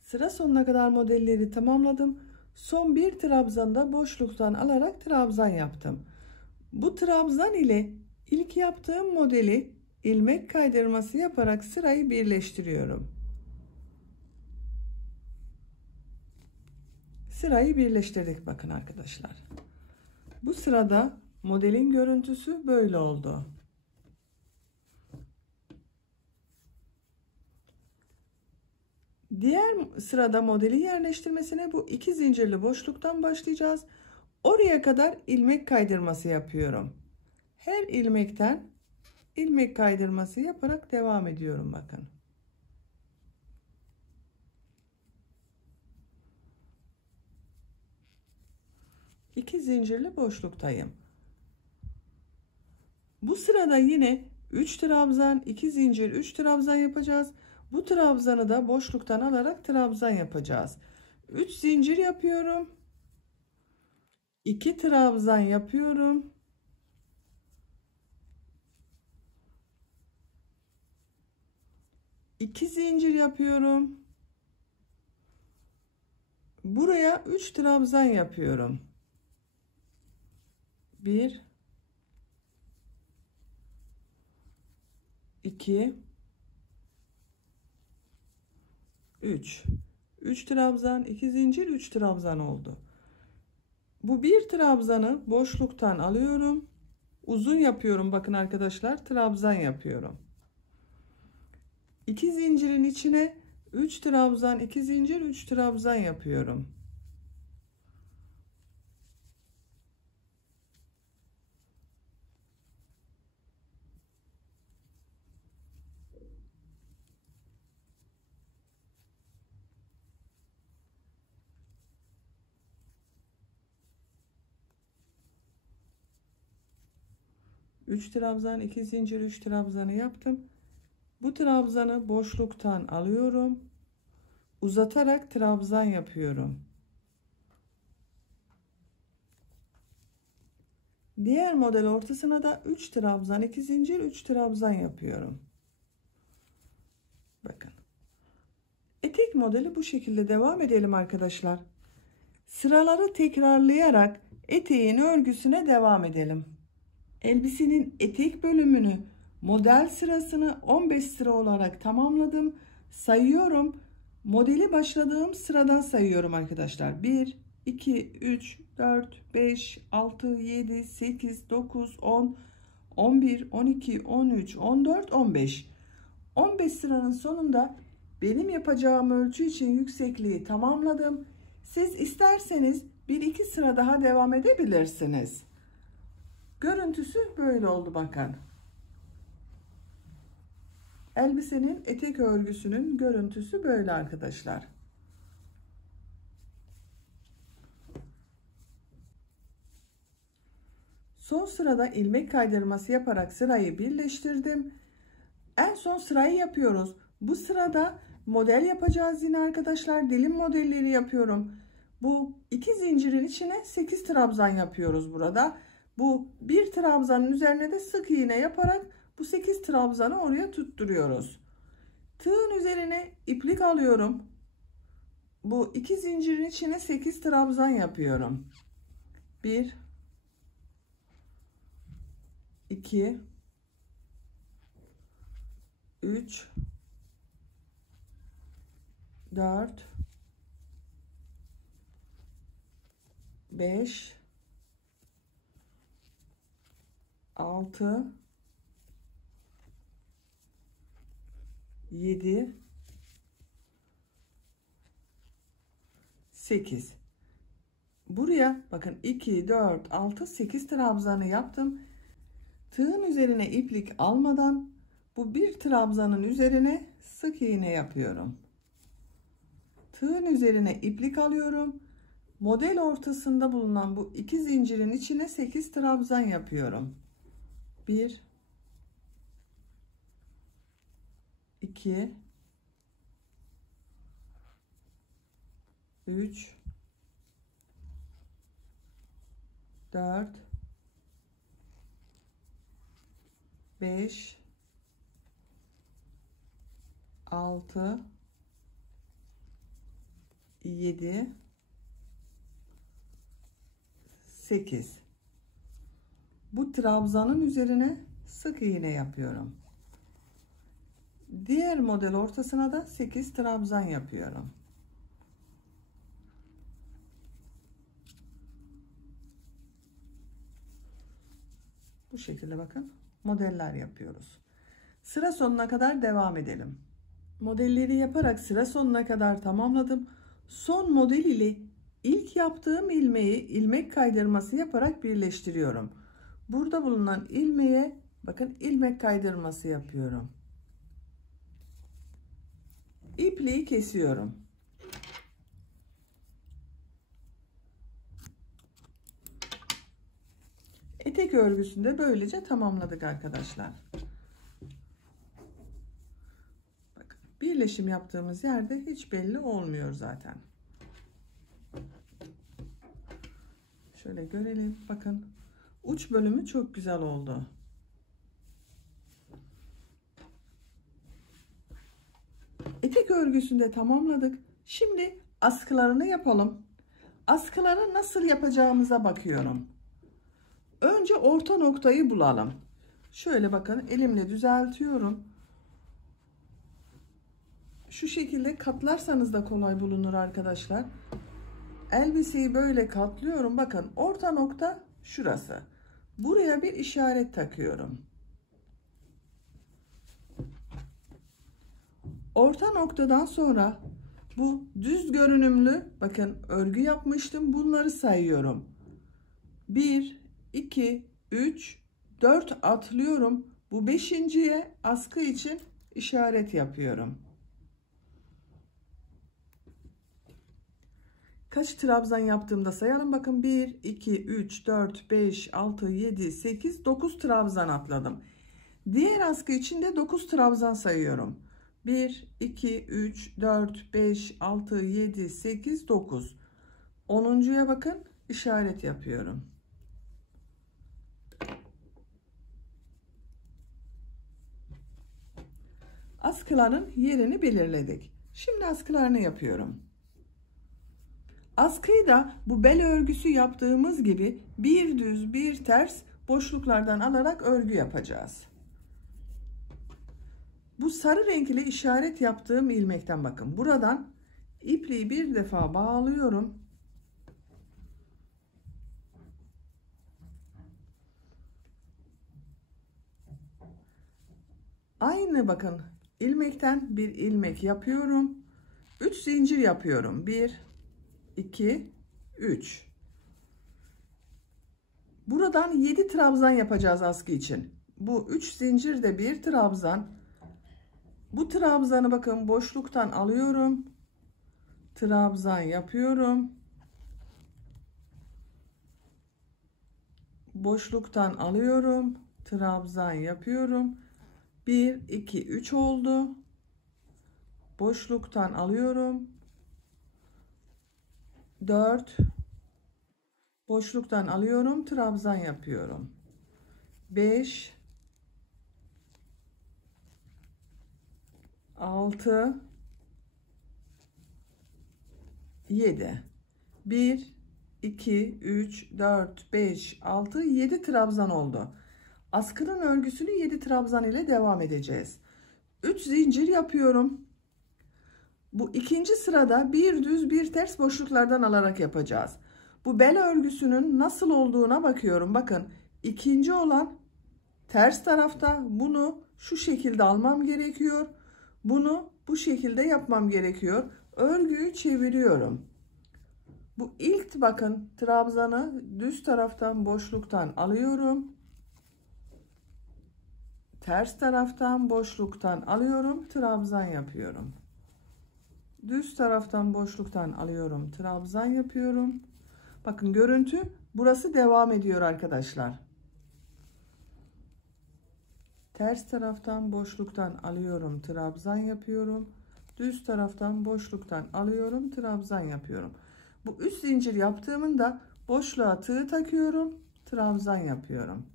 Sıra sonuna kadar modelleri tamamladım. Son bir trabzanda boşluktan alarak trabzan yaptım. Bu trabzan ile ilk yaptığım modeli ilmek kaydırması yaparak sırayı birleştiriyorum. Sırayı birleştirdik bakın arkadaşlar. Bu sırada modelin görüntüsü böyle oldu. Diğer sırada modelin yerleştirmesine bu 2 zincirli boşluktan başlayacağız. Oraya kadar ilmek kaydırması yapıyorum. Her ilmekten ilmek kaydırması yaparak devam ediyorum bakın. İki zincirli boşluktayım. Bu sırada yine 3 trabzan, 2 zincir, 3 trabzan yapacağız. Bu trabzanı da boşluktan alarak trabzan yapacağız. 3 zincir yapıyorum. 2 trabzan yapıyorum. 2 zincir yapıyorum. Buraya 3 trabzan yapıyorum. 1 2 3. 3 trabzan, 2 zincir, 3 trabzan oldu. Bu bir trabzanı boşluktan alıyorum. Uzun yapıyorum. Bakın arkadaşlar, trabzan yapıyorum. 2 zincirin içine 3 trabzan, 2 zincir, 3 trabzan yapıyorum. Üç trabzan, 2 zincir, 3 trabzanı yaptım. Bu trabzanı boşluktan alıyorum. Uzatarak trabzan yapıyorum. Diğer model ortasına da 3 trabzan, 2 zincir, 3 trabzan yapıyorum. Bakın. Etek modeli bu şekilde devam edelim arkadaşlar. Sıraları tekrarlayarak eteğin örgüsüne devam edelim. Elbisenin etek bölümünü, model sırasını 15 sıra olarak tamamladım. Sayıyorum. Modeli başladığım sıradan sayıyorum arkadaşlar. 1, 2, 3, 4, 5, 6, 7, 8, 9, 10, 11, 12, 13, 14, 15. 15 sıranın sonunda benim yapacağım ölçü için yüksekliği tamamladım. Siz isterseniz 1-2 sıra daha devam edebilirsiniz. Görüntüsü böyle oldu bakın. Elbisenin etek örgüsünün görüntüsü böyle arkadaşlar. Son sırada ilmek kaydırması yaparak sırayı birleştirdim. En son sırayı yapıyoruz. Bu sırada model yapacağız yine arkadaşlar. Dilim modelleri yapıyorum. Bu 2 zincirin içine 8 trabzan yapıyoruz burada. Bu bir trabzanın üzerine de sık iğne yaparak bu 8 trabzanı oraya tutturuyoruz. Tığın üzerine iplik alıyorum. Bu 2 zincirin içine 8 trabzan yapıyorum. 1 2 3 4 5 6 7 8. Buraya bakın 2 4 6 8 trabzanı yaptım. Tığın üzerine iplik almadan bu bir trabzanın üzerine sık iğne yapıyorum. Tığın üzerine iplik alıyorum. Model ortasında bulunan bu 2 zincirin içine 8 trabzan yapıyorum. 1 2 3 4 5 6 7 8. Bu trabzanın üzerine sık iğne yapıyorum. Diğer model ortasına da 8 trabzan yapıyorum. Bu şekilde bakın modeller yapıyoruz. Sıra sonuna kadar devam edelim. Modelleri yaparak sıra sonuna kadar tamamladım. Son model ile ilk yaptığım ilmeği ilmek kaydırması yaparak birleştiriyorum. Burada bulunan ilmeğe bakın ilmek kaydırması yapıyorum. İpliği kesiyorum. Etek örgüsünde böylece tamamladık arkadaşlar. Bakın, birleşim yaptığımız yerde hiç belli olmuyor zaten. Şöyle görelim. Bakın uç bölümü çok güzel oldu. Etek örgüsünde tamamladık. Şimdi askılarını yapalım. Askıları nasıl yapacağımıza bakıyorum. Önce orta noktayı bulalım. Şöyle bakın elimle düzeltiyorum. şu şekilde katlarsanız da kolay bulunur arkadaşlar. Elbiseyi böyle katlıyorum. Bakın orta nokta şurası. Buraya bir işaret takıyorum. Orta noktadan sonra bu düz görünümlü bakın örgü yapmıştım. Bunları sayıyorum. 1, 2, 3, 4 atlıyorum. Bu beşinciye askı için işaret yapıyorum. Kaç trabzan yaptığımda sayalım. Bakın 1, 2, 3, 4, 5, 6, 7, 8, 9 trabzan atladım. Diğer askı için de 9 trabzan sayıyorum. 1, 2, 3, 4, 5, 6, 7, 8, 9. 10'uncuya bakın işaret yapıyorum. Askıların yerini belirledik. Şimdi askılarını yapıyorum. Askıyı da bu bel örgüsü yaptığımız gibi bir düz bir ters boşluklardan alarak örgü yapacağız. Bu sarı renkli işaret yaptığım ilmekten bakın. Buradan ipliği bir defa bağlıyorum. Aynı bakın ilmekten bir ilmek yapıyorum. 3 zincir yapıyorum. 1, 2, 3. Buradan 7 trabzan yapacağız askı için. Bu 3 zincir de bir trabzan. Bu trabzanı bakın boşluktan alıyorum. Trabzan yapıyorum. Boşluktan alıyorum. Trabzan yapıyorum. 1, 2, 3 oldu. Boşluktan alıyorum. 4. Boşluktan alıyorum. Trabzan yapıyorum. 5, 6, 7. 1, 2, 3, 4, 5, 6, 7 trabzan oldu. Askının örgüsünü 7 trabzan ile devam edeceğiz. 3 zincir yapıyorum. Bu ikinci sırada bir düz bir ters boşluklardan alarak yapacağız. Bu bel örgüsünün nasıl olduğuna bakıyorum. Bakın ikinci olan ters tarafta, bunu şu şekilde almam gerekiyor. Bunu bu şekilde yapmam gerekiyor. Örgüyü çeviriyorum. Bu ilk bakın trabzanı düz taraftan boşluktan alıyorum. Ters taraftan boşluktan alıyorum. Trabzan yapıyorum. Düz taraftan boşluktan alıyorum. Trabzan yapıyorum. Bakın görüntü burası devam ediyor arkadaşlar. Ters taraftan boşluktan alıyorum. Trabzan yapıyorum. Düz taraftan boşluktan alıyorum. Trabzan yapıyorum. Bu 3 zincir yaptığımın da boşluğa tığ takıyorum. Trabzan yapıyorum.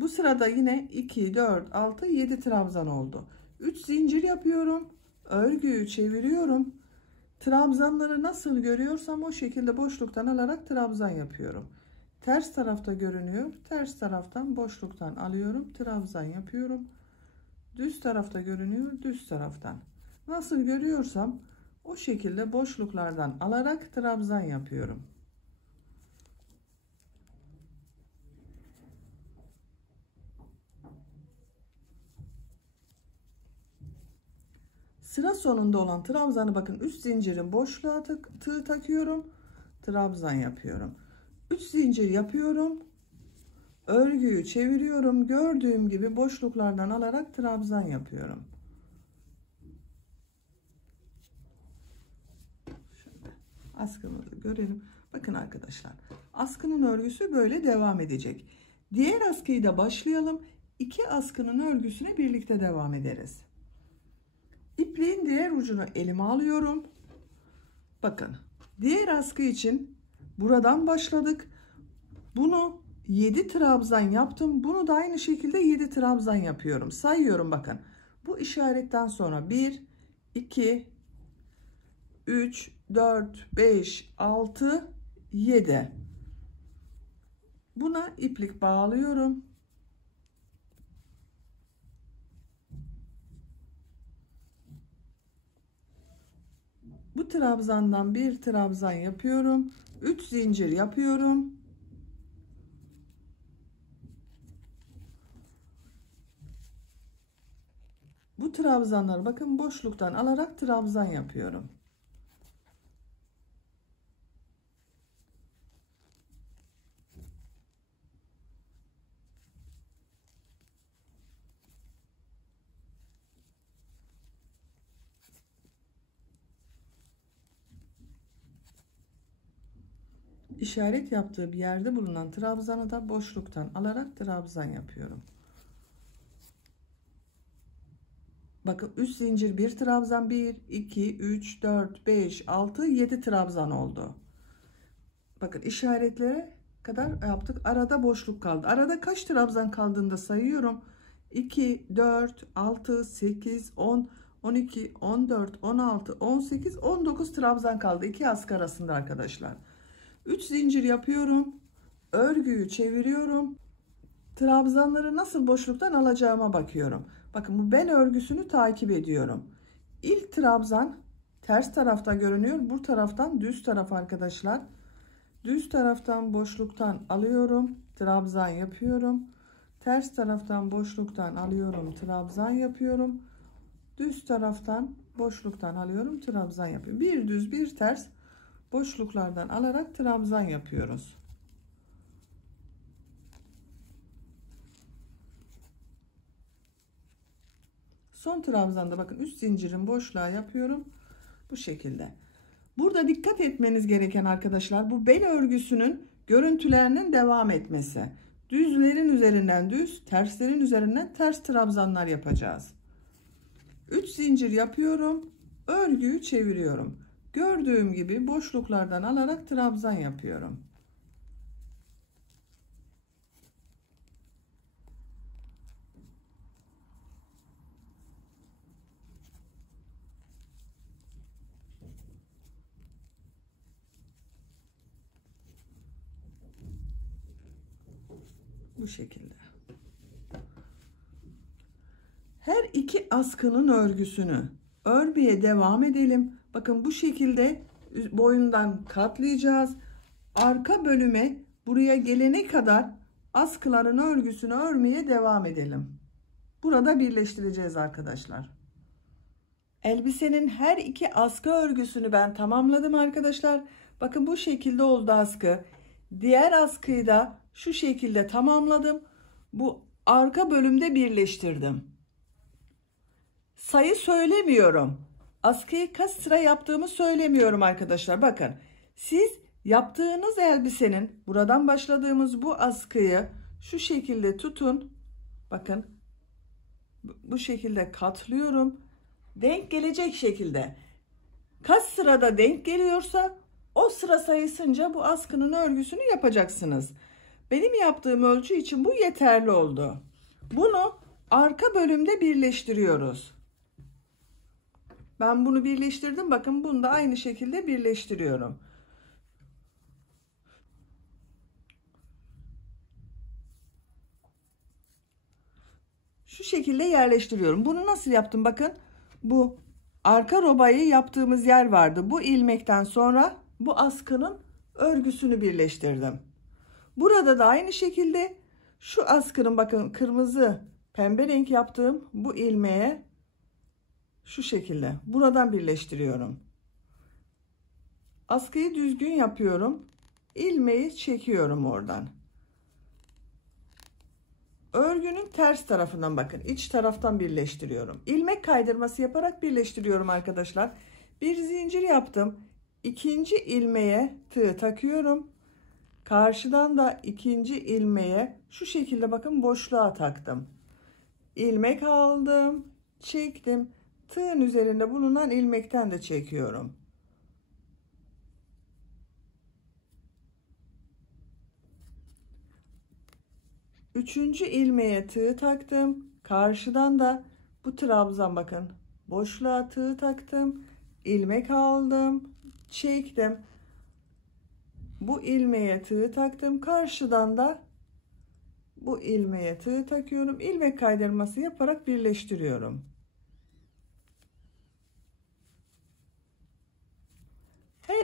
Bu sırada yine 2, 4, 6, 7 trabzan oldu. 3 zincir yapıyorum. Örgüyü çeviriyorum. Trabzanları nasıl görüyorsam o şekilde boşluktan alarak trabzan yapıyorum. Ters tarafta görünüyor. Ters taraftan boşluktan alıyorum. Trabzan yapıyorum. Düz tarafta görünüyor. Düz taraftan. Nasıl görüyorsam o şekilde boşluklardan alarak trabzan yapıyorum. Sıra sonunda olan trabzanı bakın 3 zincirin boşluğa tığ takıyorum. Trabzan yapıyorum. 3 zincir yapıyorum. Örgüyü çeviriyorum. Gördüğüm gibi boşluklardan alarak trabzan yapıyorum. Şöyle askımızı görelim. Bakın arkadaşlar. Askının örgüsü böyle devam edecek. Diğer askıyı da başlayalım. 2 askının örgüsüne birlikte devam ederiz. İpliğin diğer ucunu elime alıyorum. Bakın diğer askı için buradan başladık. Bunu 7 trabzan yaptım. Bunu da aynı şekilde 7 trabzan yapıyorum. Sayıyorum bakın. Bu işaretten sonra 1, 2, 3, 4, 5, 6, 7. Buna iplik bağlıyorum. Bu trabzandan bir trabzan yapıyorum. 3 zincir yapıyorum. Bu trabzanları bakın boşluktan alarak trabzan yapıyorum. İşaret yaptığı bir yerde bulunan trabzanı da boşluktan alarak trabzan yapıyorum. Bakın 3 zincir bir trabzan, 1 2 3 4 5 6 7 trabzan oldu. Bakın işaretlere kadar yaptık. Arada boşluk kaldı. Arada kaç trabzan kaldığını da sayıyorum. 2 4 6 8 10 12 14 16 18 19 trabzan kaldı. 2 askı arasında arkadaşlar. 3 zincir yapıyorum. Örgüyü çeviriyorum. Trabzanları nasıl boşluktan alacağıma bakıyorum. Bakın bu bel örgüsünü takip ediyorum. İlk trabzan ters tarafta görünüyor. Bu taraftan düz taraf arkadaşlar. Düz taraftan boşluktan alıyorum. Trabzan yapıyorum. Ters taraftan boşluktan alıyorum. Trabzan yapıyorum. Düz taraftan boşluktan alıyorum. Trabzan yapıyorum. Bir düz bir ters boşluklardan alarak trabzan yapıyoruz. Son trabzanda bakın 3 zincirin boşluğa yapıyorum. Bu şekilde. Burada dikkat etmeniz gereken arkadaşlar, bu bel örgüsünün görüntülerinin devam etmesi. Düzlerin üzerinden düz, terslerin üzerinden ters trabzanlar yapacağız. 3 zincir yapıyorum. Örgüyü çeviriyorum. Gördüğüm gibi boşluklardan alarak trabzan yapıyorum. Bu şekilde. Her iki askının örgüsünü örmeye devam edelim. Bakın bu şekilde boyundan katlayacağız. Arka bölüme buraya gelene kadar askıların örgüsünü örmeye devam edelim. Burada birleştireceğiz arkadaşlar. Elbisenin her iki askı örgüsünü ben tamamladım arkadaşlar. Bakın bu şekilde oldu askı. Diğer askıyı da şu şekilde tamamladım. Bu arka bölümde birleştirdim. Sayı söylemiyorum. Askıyı kaç sıra yaptığımı söylemiyorum arkadaşlar. Bakın siz yaptığınız elbisenin buradan başladığımız bu askıyı şu şekilde tutun. Bakın bu şekilde katlıyorum. Denk gelecek şekilde. Kaç sırada denk geliyorsa o sıra sayısınca bu askının örgüsünü yapacaksınız. Benim yaptığım ölçü için bu yeterli oldu. Bunu arka bölümde birleştiriyoruz. Ben bunu birleştirdim. Bakın bunu da aynı şekilde birleştiriyorum. Şu şekilde yerleştiriyorum. Bunu nasıl yaptım? Bakın bu arka robayı yaptığımız yer vardı. Bu ilmekten sonra bu askının örgüsünü birleştirdim. Burada da aynı şekilde şu askının bakın kırmızı pembe renk yaptığım bu ilmeğe şu şekilde buradan birleştiriyorum. Askıyı düzgün yapıyorum. İlmeği çekiyorum oradan. Örgünün ters tarafından bakın iç taraftan birleştiriyorum. İlmek kaydırması yaparak birleştiriyorum arkadaşlar. Bir zincir yaptım. İkinci ilmeğe tığ takıyorum. Karşıdan da ikinci ilmeğe şu şekilde bakın boşluğa taktım. İlmek aldım, çektim. Tığın üzerinde bulunan ilmekten de çekiyorum. Üçüncü ilmeğe tığ taktım. Karşıdan da bu trabzan bakın boşluğa tığ taktım. İlmek aldım, çektim. Bu ilmeğe tığ taktım. Karşıdan da bu ilmeğe tığ takıyorum. İlmek kaydırması yaparak birleştiriyorum.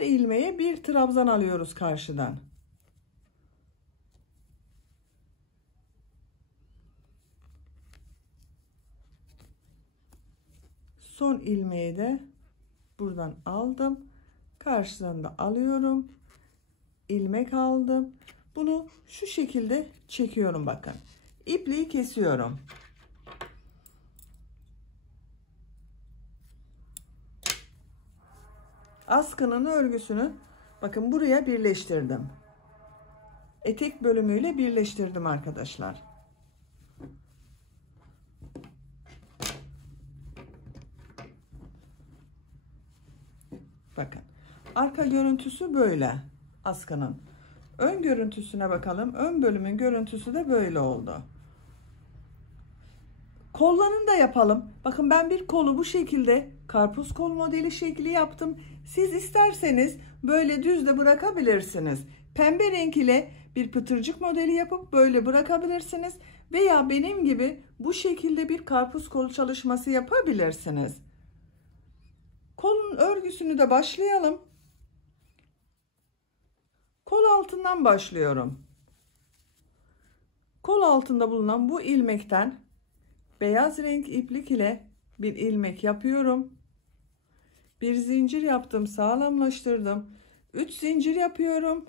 Her ilmeğe bir trabzan alıyoruz karşıdan. Son ilmeği de buradan aldım. Karşıdan da alıyorum. İlmek aldım. Bunu şu şekilde çekiyorum bakın. İpliği kesiyorum. Askının örgüsünü bakın buraya birleştirdim. Etek bölümüyle birleştirdim arkadaşlar. Bakın. Arka görüntüsü böyle askının. Ön görüntüsüne bakalım. Ön bölümün görüntüsü de böyle oldu. Kollarını da yapalım. Bakın ben bir kolu bu şekilde karpuz kol modeli şekli yaptım. Siz isterseniz böyle düz de bırakabilirsiniz. Pembe renk ile bir pıtırcık modeli yapıp böyle bırakabilirsiniz. Veya benim gibi bu şekilde bir karpuz kol çalışması yapabilirsiniz. Kolun örgüsünü de başlayalım. Kol altından başlıyorum. Kol altında bulunan bu ilmekten beyaz renk iplik ile bir ilmek yapıyorum. Bir zincir yaptım, sağlamlaştırdım. 3 zincir yapıyorum.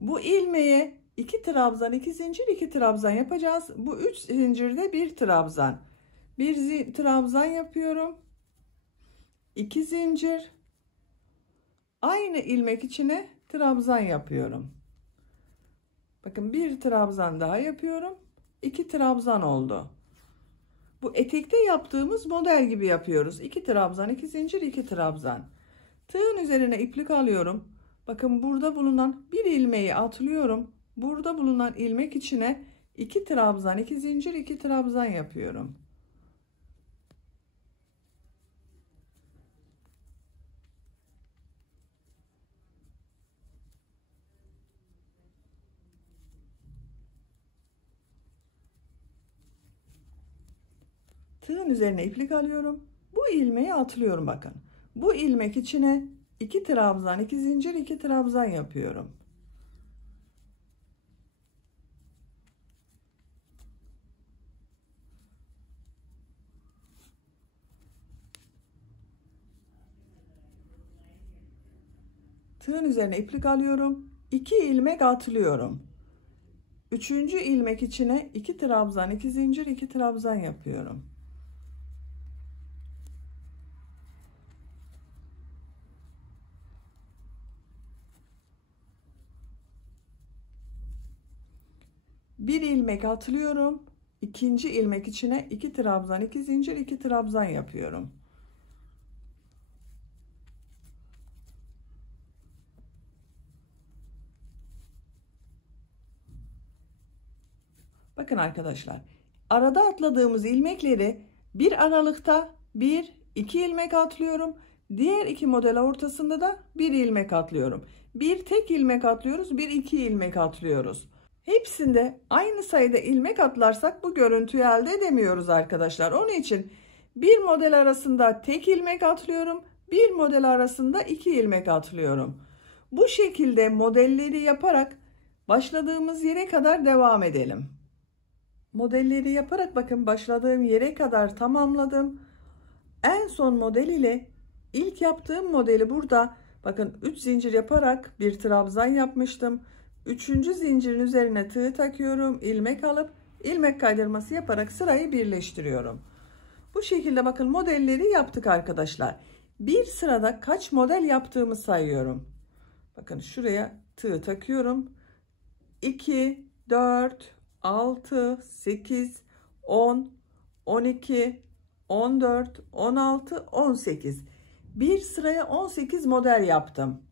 Bu ilmeğe 2 trabzan, 2 zincir, 2 trabzan yapacağız. Bu 3 zincirde bir trabzan. Bir trabzan yapıyorum. 2 zincir. Aynı ilmek içine trabzan yapıyorum. Bakın bir trabzan daha yapıyorum. 2 trabzan oldu. Bu etekte yaptığımız model gibi yapıyoruz. 2 trabzan, 2 zincir, 2 trabzan. Tığın üzerine iplik alıyorum. Bakın burada bulunan bir ilmeği atlıyorum. Burada bulunan ilmek içine 2 trabzan, 2 zincir, 2 trabzan yapıyorum. Tığın üzerine iplik alıyorum. Bu ilmeği atlıyorum bakın. Bu ilmek içine 2 trabzan, 2 zincir, 2 trabzan yapıyorum. Tığın üzerine iplik alıyorum. 2 ilmek atlıyorum. 3. ilmek içine 2 trabzan, 2 zincir, 2 trabzan yapıyorum. Bir ilmek atlıyorum. 2. ilmek içine 2 trabzan, 2 zincir, 2 trabzan yapıyorum. Bakın arkadaşlar, arada atladığımız ilmekleri bir aralıkta 1-2 ilmek atlıyorum. Diğer iki model ortasında da bir ilmek atlıyorum. Bir tek ilmek atlıyoruz, bir iki ilmek atlıyoruz. Hepsinde aynı sayıda ilmek atlarsak bu görüntüyü elde edemiyoruz arkadaşlar. Onun için bir model arasında tek ilmek atlıyorum, bir model arasında iki ilmek atlıyorum. Bu şekilde modelleri yaparak başladığımız yere kadar devam edelim. Modelleri yaparak bakın başladığım yere kadar tamamladım. En son model ile ilk yaptığım modeli burada bakın 3 zincir yaparak bir trabzan yapmıştım. 3. zincirin üzerine tığ takıyorum. İlmek alıp ilmek kaydırması yaparak sırayı birleştiriyorum. Bu şekilde bakın modelleri yaptık arkadaşlar. Bir sırada kaç model yaptığımı sayıyorum. Bakın şuraya tığ takıyorum. 2, 4, 6, 8, 10, 12, 14, 16, 18. Bir sıraya 18 model yaptım.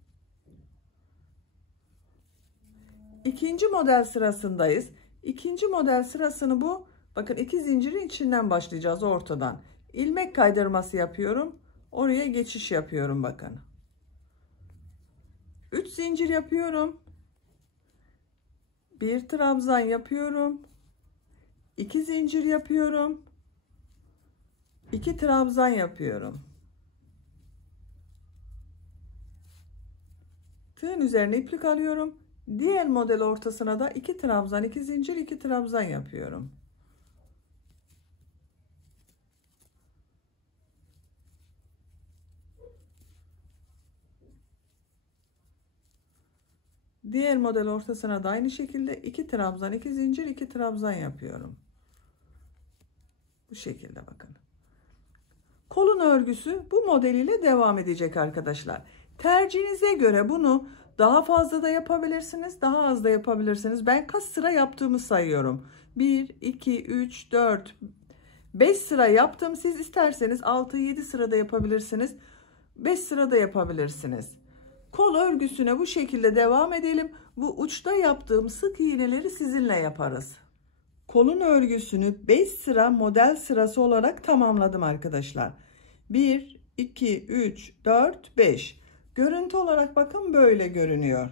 İkinci model sırasındayız. İkinci model sırasını bu. Bakın 2 zincirin içinden başlayacağız ortadan. İlmek kaydırması yapıyorum. Oraya geçiş yapıyorum bakın. 3 zincir yapıyorum. Bir trabzan yapıyorum. 2 zincir yapıyorum. 2 trabzan yapıyorum. Tığın üzerine iplik alıyorum. Diğer model ortasına da 2 trabzan, 2 zincir, 2 trabzan yapıyorum. Diğer model ortasına da aynı şekilde 2 trabzan, 2 zincir, 2 trabzan yapıyorum. Bu şekilde bakın. Kolun örgüsü bu model ile devam edecek arkadaşlar. Tercihinize göre bunu daha fazla da yapabilirsiniz, daha az da yapabilirsiniz. Ben kaç sıra yaptığımı sayıyorum. 1, 2, 3, 4, 5 sıra yaptım. Siz isterseniz 6, 7 sırada yapabilirsiniz. 5 sırada yapabilirsiniz. Kol örgüsüne bu şekilde devam edelim. Bu uçta yaptığım sık iğneleri sizinle yaparız. Kolun örgüsünü 5 sıra model sırası olarak tamamladım arkadaşlar. 1, 2, 3, 4, 5. Görüntü olarak bakın böyle görünüyor.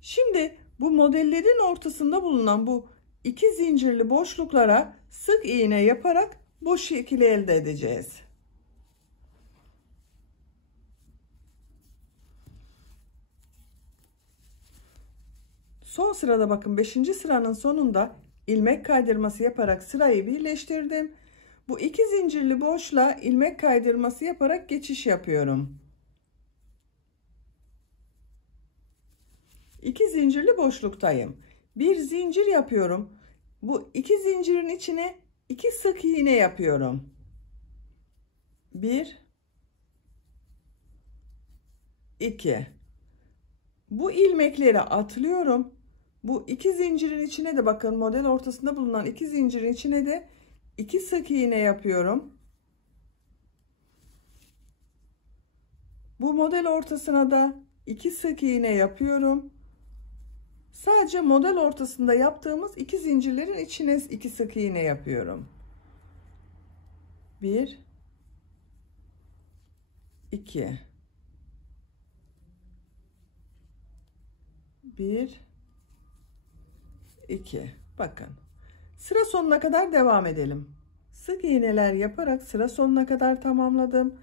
Şimdi bu modellerin ortasında bulunan bu 2 zincirli boşluklara sık iğne yaparak bu şekli elde edeceğiz. Son sırada bakın 5. sıranın sonunda ilmek kaydırması yaparak sırayı birleştirdim. Bu 2 zincirli boşluğa ilmek kaydırması yaparak geçiş yapıyorum. 2 zincirli boşluktayım. Bir zincir yapıyorum. Bu 2 zincirin içine 2 sık iğne yapıyorum. 1 2. Bu ilmekleri atlıyorum. Bu 2 zincirin içine de bakın model ortasında bulunan 2 zincirin içine de 2 sık iğne yapıyorum. Bu model ortasına da 2 sık iğne yapıyorum. Sadece model ortasında yaptığımız 2 zincirlerin içine 2 sık iğne yapıyorum. 1 2 1 2. Bakın. Sıra sonuna kadar devam edelim. Sık iğneler yaparak sıra sonuna kadar tamamladım.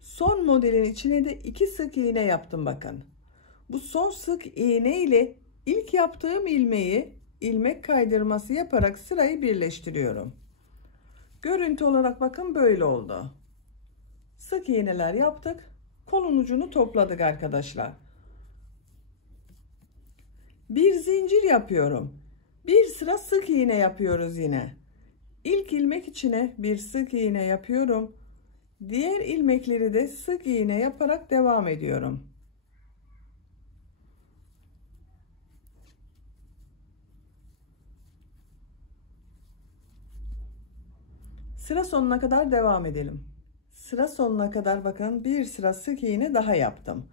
Son modelin içine de 2 sık iğne yaptım bakın. Bu son sık iğne ile ilk yaptığım ilmeği ilmek kaydırması yaparak sırayı birleştiriyorum. Görüntü olarak bakın böyle oldu. Sık iğneler yaptık. Kolun ucunu topladık arkadaşlar. Bir zincir yapıyorum. Bir sıra sık iğne yapıyoruz yine. İlk ilmek içine bir sık iğne yapıyorum. Diğer ilmekleri de sık iğne yaparak devam ediyorum. Sıra sonuna kadar devam edelim. Sıra sonuna kadar bakın bir sıra sık iğne daha yaptım.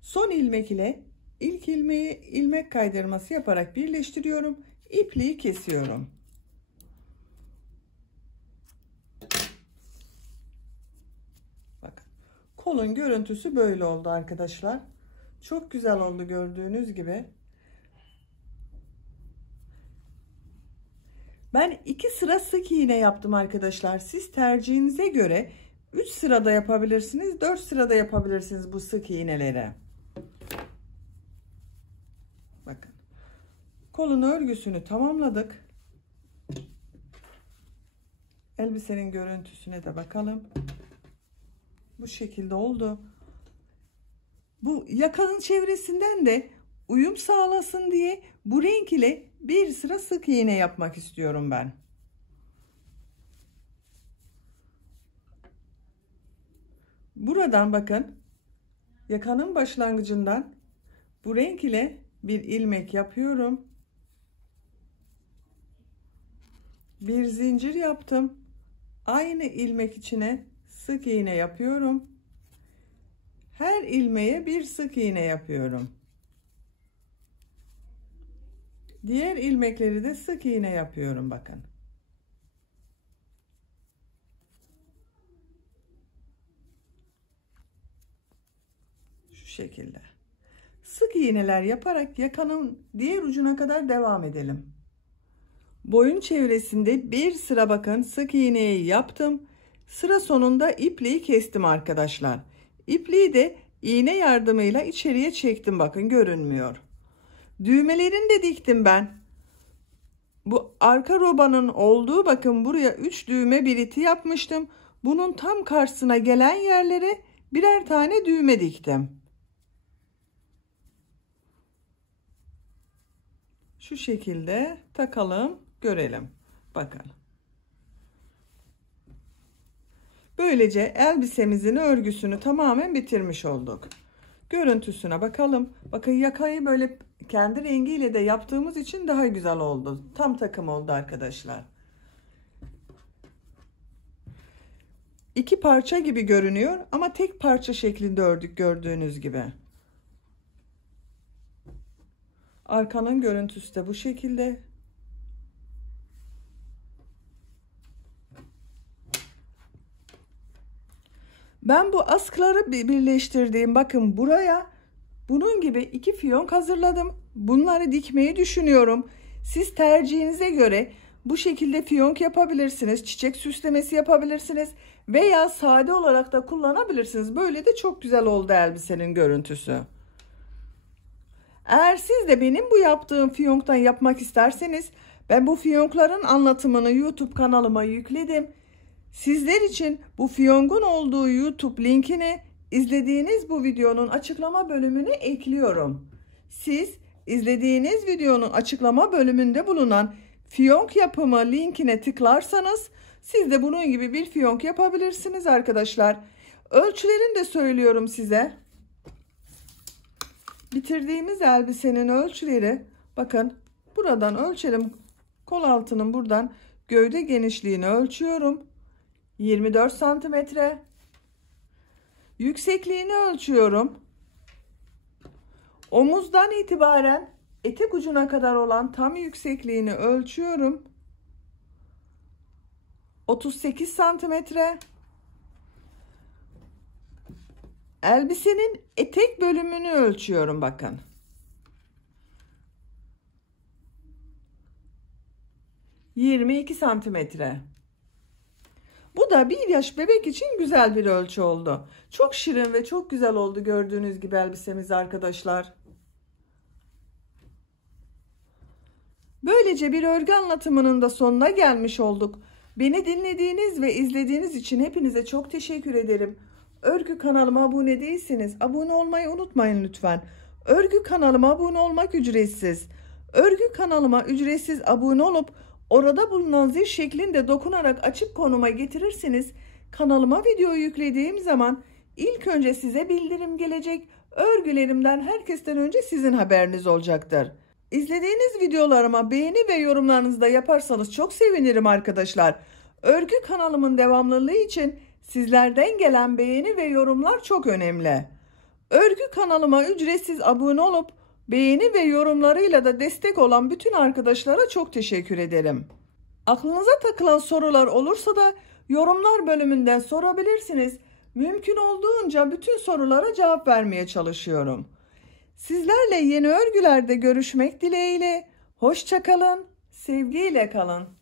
Son ilmek ile ilk ilmeği ilmek kaydırması yaparak birleştiriyorum. İpliği kesiyorum. Bakın. Kolun görüntüsü böyle oldu arkadaşlar. Çok güzel oldu gördüğünüz gibi. Ben 2 sıra sık iğne yaptım arkadaşlar. Siz tercihinize göre 3 sırada yapabilirsiniz, 4 sırada yapabilirsiniz bu sık iğneleri. Bakın. Kolun örgüsünü tamamladık. Elbisenin görüntüsüne de bakalım. Bu şekilde oldu. Bu yakanın çevresinden de uyum sağlasın diye bu renk ile bir sıra sık iğne yapmak istiyorum ben. Buradan bakın yakanın başlangıcından bu renk ile bir ilmek yapıyorum. Bir zincir yaptım. Aynı ilmek içine sık iğne yapıyorum. Her ilmeğe bir sık iğne yapıyorum. Diğer ilmekleri de sık iğne yapıyorum bakın. Şu şekilde. Sık iğneler yaparak yakanın diğer ucuna kadar devam edelim. Boyun çevresinde bir sıra bakın sık iğneyi yaptım. Sıra sonunda ipliği kestim arkadaşlar. İpliği de İğne yardımıyla içeriye çektim, bakın görünmüyor. Düğmelerini de diktim ben. Bu arka robanın olduğu, bakın buraya 3 düğme biriti yapmıştım. Bunun tam karşısına gelen yerlere birer tane düğme diktim. Şu şekilde takalım, görelim. Bakın. Böylece elbisemizin örgüsünü tamamen bitirmiş olduk. Görüntüsüne bakalım. Bakın yakayı böyle kendi rengiyle de yaptığımız için daha güzel oldu. Tam takım oldu arkadaşlar. İki parça gibi görünüyor ama tek parça şeklinde ördük gördüğünüz gibi. Arkanın görüntüsü de bu şekilde. Ben bu askıları birleştirdiğim, bakın buraya bunun gibi 2 fiyonk hazırladım. Bunları dikmeyi düşünüyorum. Siz tercihinize göre bu şekilde fiyonk yapabilirsiniz. Çiçek süslemesi yapabilirsiniz. Veya sade olarak da kullanabilirsiniz. Böyle de çok güzel oldu elbisenin görüntüsü. Eğer siz de benim bu yaptığım fiyonktan yapmak isterseniz, ben bu fiyonkların anlatımını YouTube kanalıma yükledim. Sizler için bu fiyongun olduğu YouTube linkini izlediğiniz bu videonun açıklama bölümüne ekliyorum. Siz izlediğiniz videonun açıklama bölümünde bulunan fiyonk yapımı linkine tıklarsanız siz de bunun gibi bir fiyonk yapabilirsiniz arkadaşlar. Ölçülerini de söylüyorum size. Bitirdiğimiz elbisenin ölçüleri, bakın buradan ölçelim. Kol altının buradan gövde genişliğini ölçüyorum. 24 santimetre. Yüksekliğini ölçüyorum. Omuzdan itibaren etek ucuna kadar olan tam yüksekliğini ölçüyorum. 38 santimetre. Elbisenin etek bölümünü ölçüyorum, bakın. 22 santimetre. Bu da 1 yaş bebek için güzel bir ölçü oldu. Çok şirin ve çok güzel oldu gördüğünüz gibi elbisemiz arkadaşlar. Böylece bir örgü anlatımının da sonuna gelmiş olduk. Beni dinlediğiniz ve izlediğiniz için hepinize çok teşekkür ederim. Örgü kanalıma abone değilseniz abone olmayı unutmayın lütfen. Örgü kanalıma abone olmak ücretsiz. Örgü kanalıma ücretsiz abone olup orada bulunan zil şeklinde dokunarak açık konuma getirirseniz kanalıma video yüklediğim zaman ilk önce size bildirim gelecek. Örgülerimden herkesten önce sizin haberiniz olacaktır. İzlediğiniz videolarıma beğeni ve yorumlarınızı da yaparsanız çok sevinirim arkadaşlar. Örgü kanalımın devamlılığı için sizlerden gelen beğeni ve yorumlar çok önemli. Örgü kanalıma ücretsiz abone olup beğeni ve yorumlarıyla da destek olan bütün arkadaşlara çok teşekkür ederim. Aklınıza takılan sorular olursa da yorumlar bölümünden sorabilirsiniz. Mümkün olduğunca bütün sorulara cevap vermeye çalışıyorum. Sizlerle yeni örgülerde görüşmek dileğiyle. Hoşça kalın, sevgiyle kalın.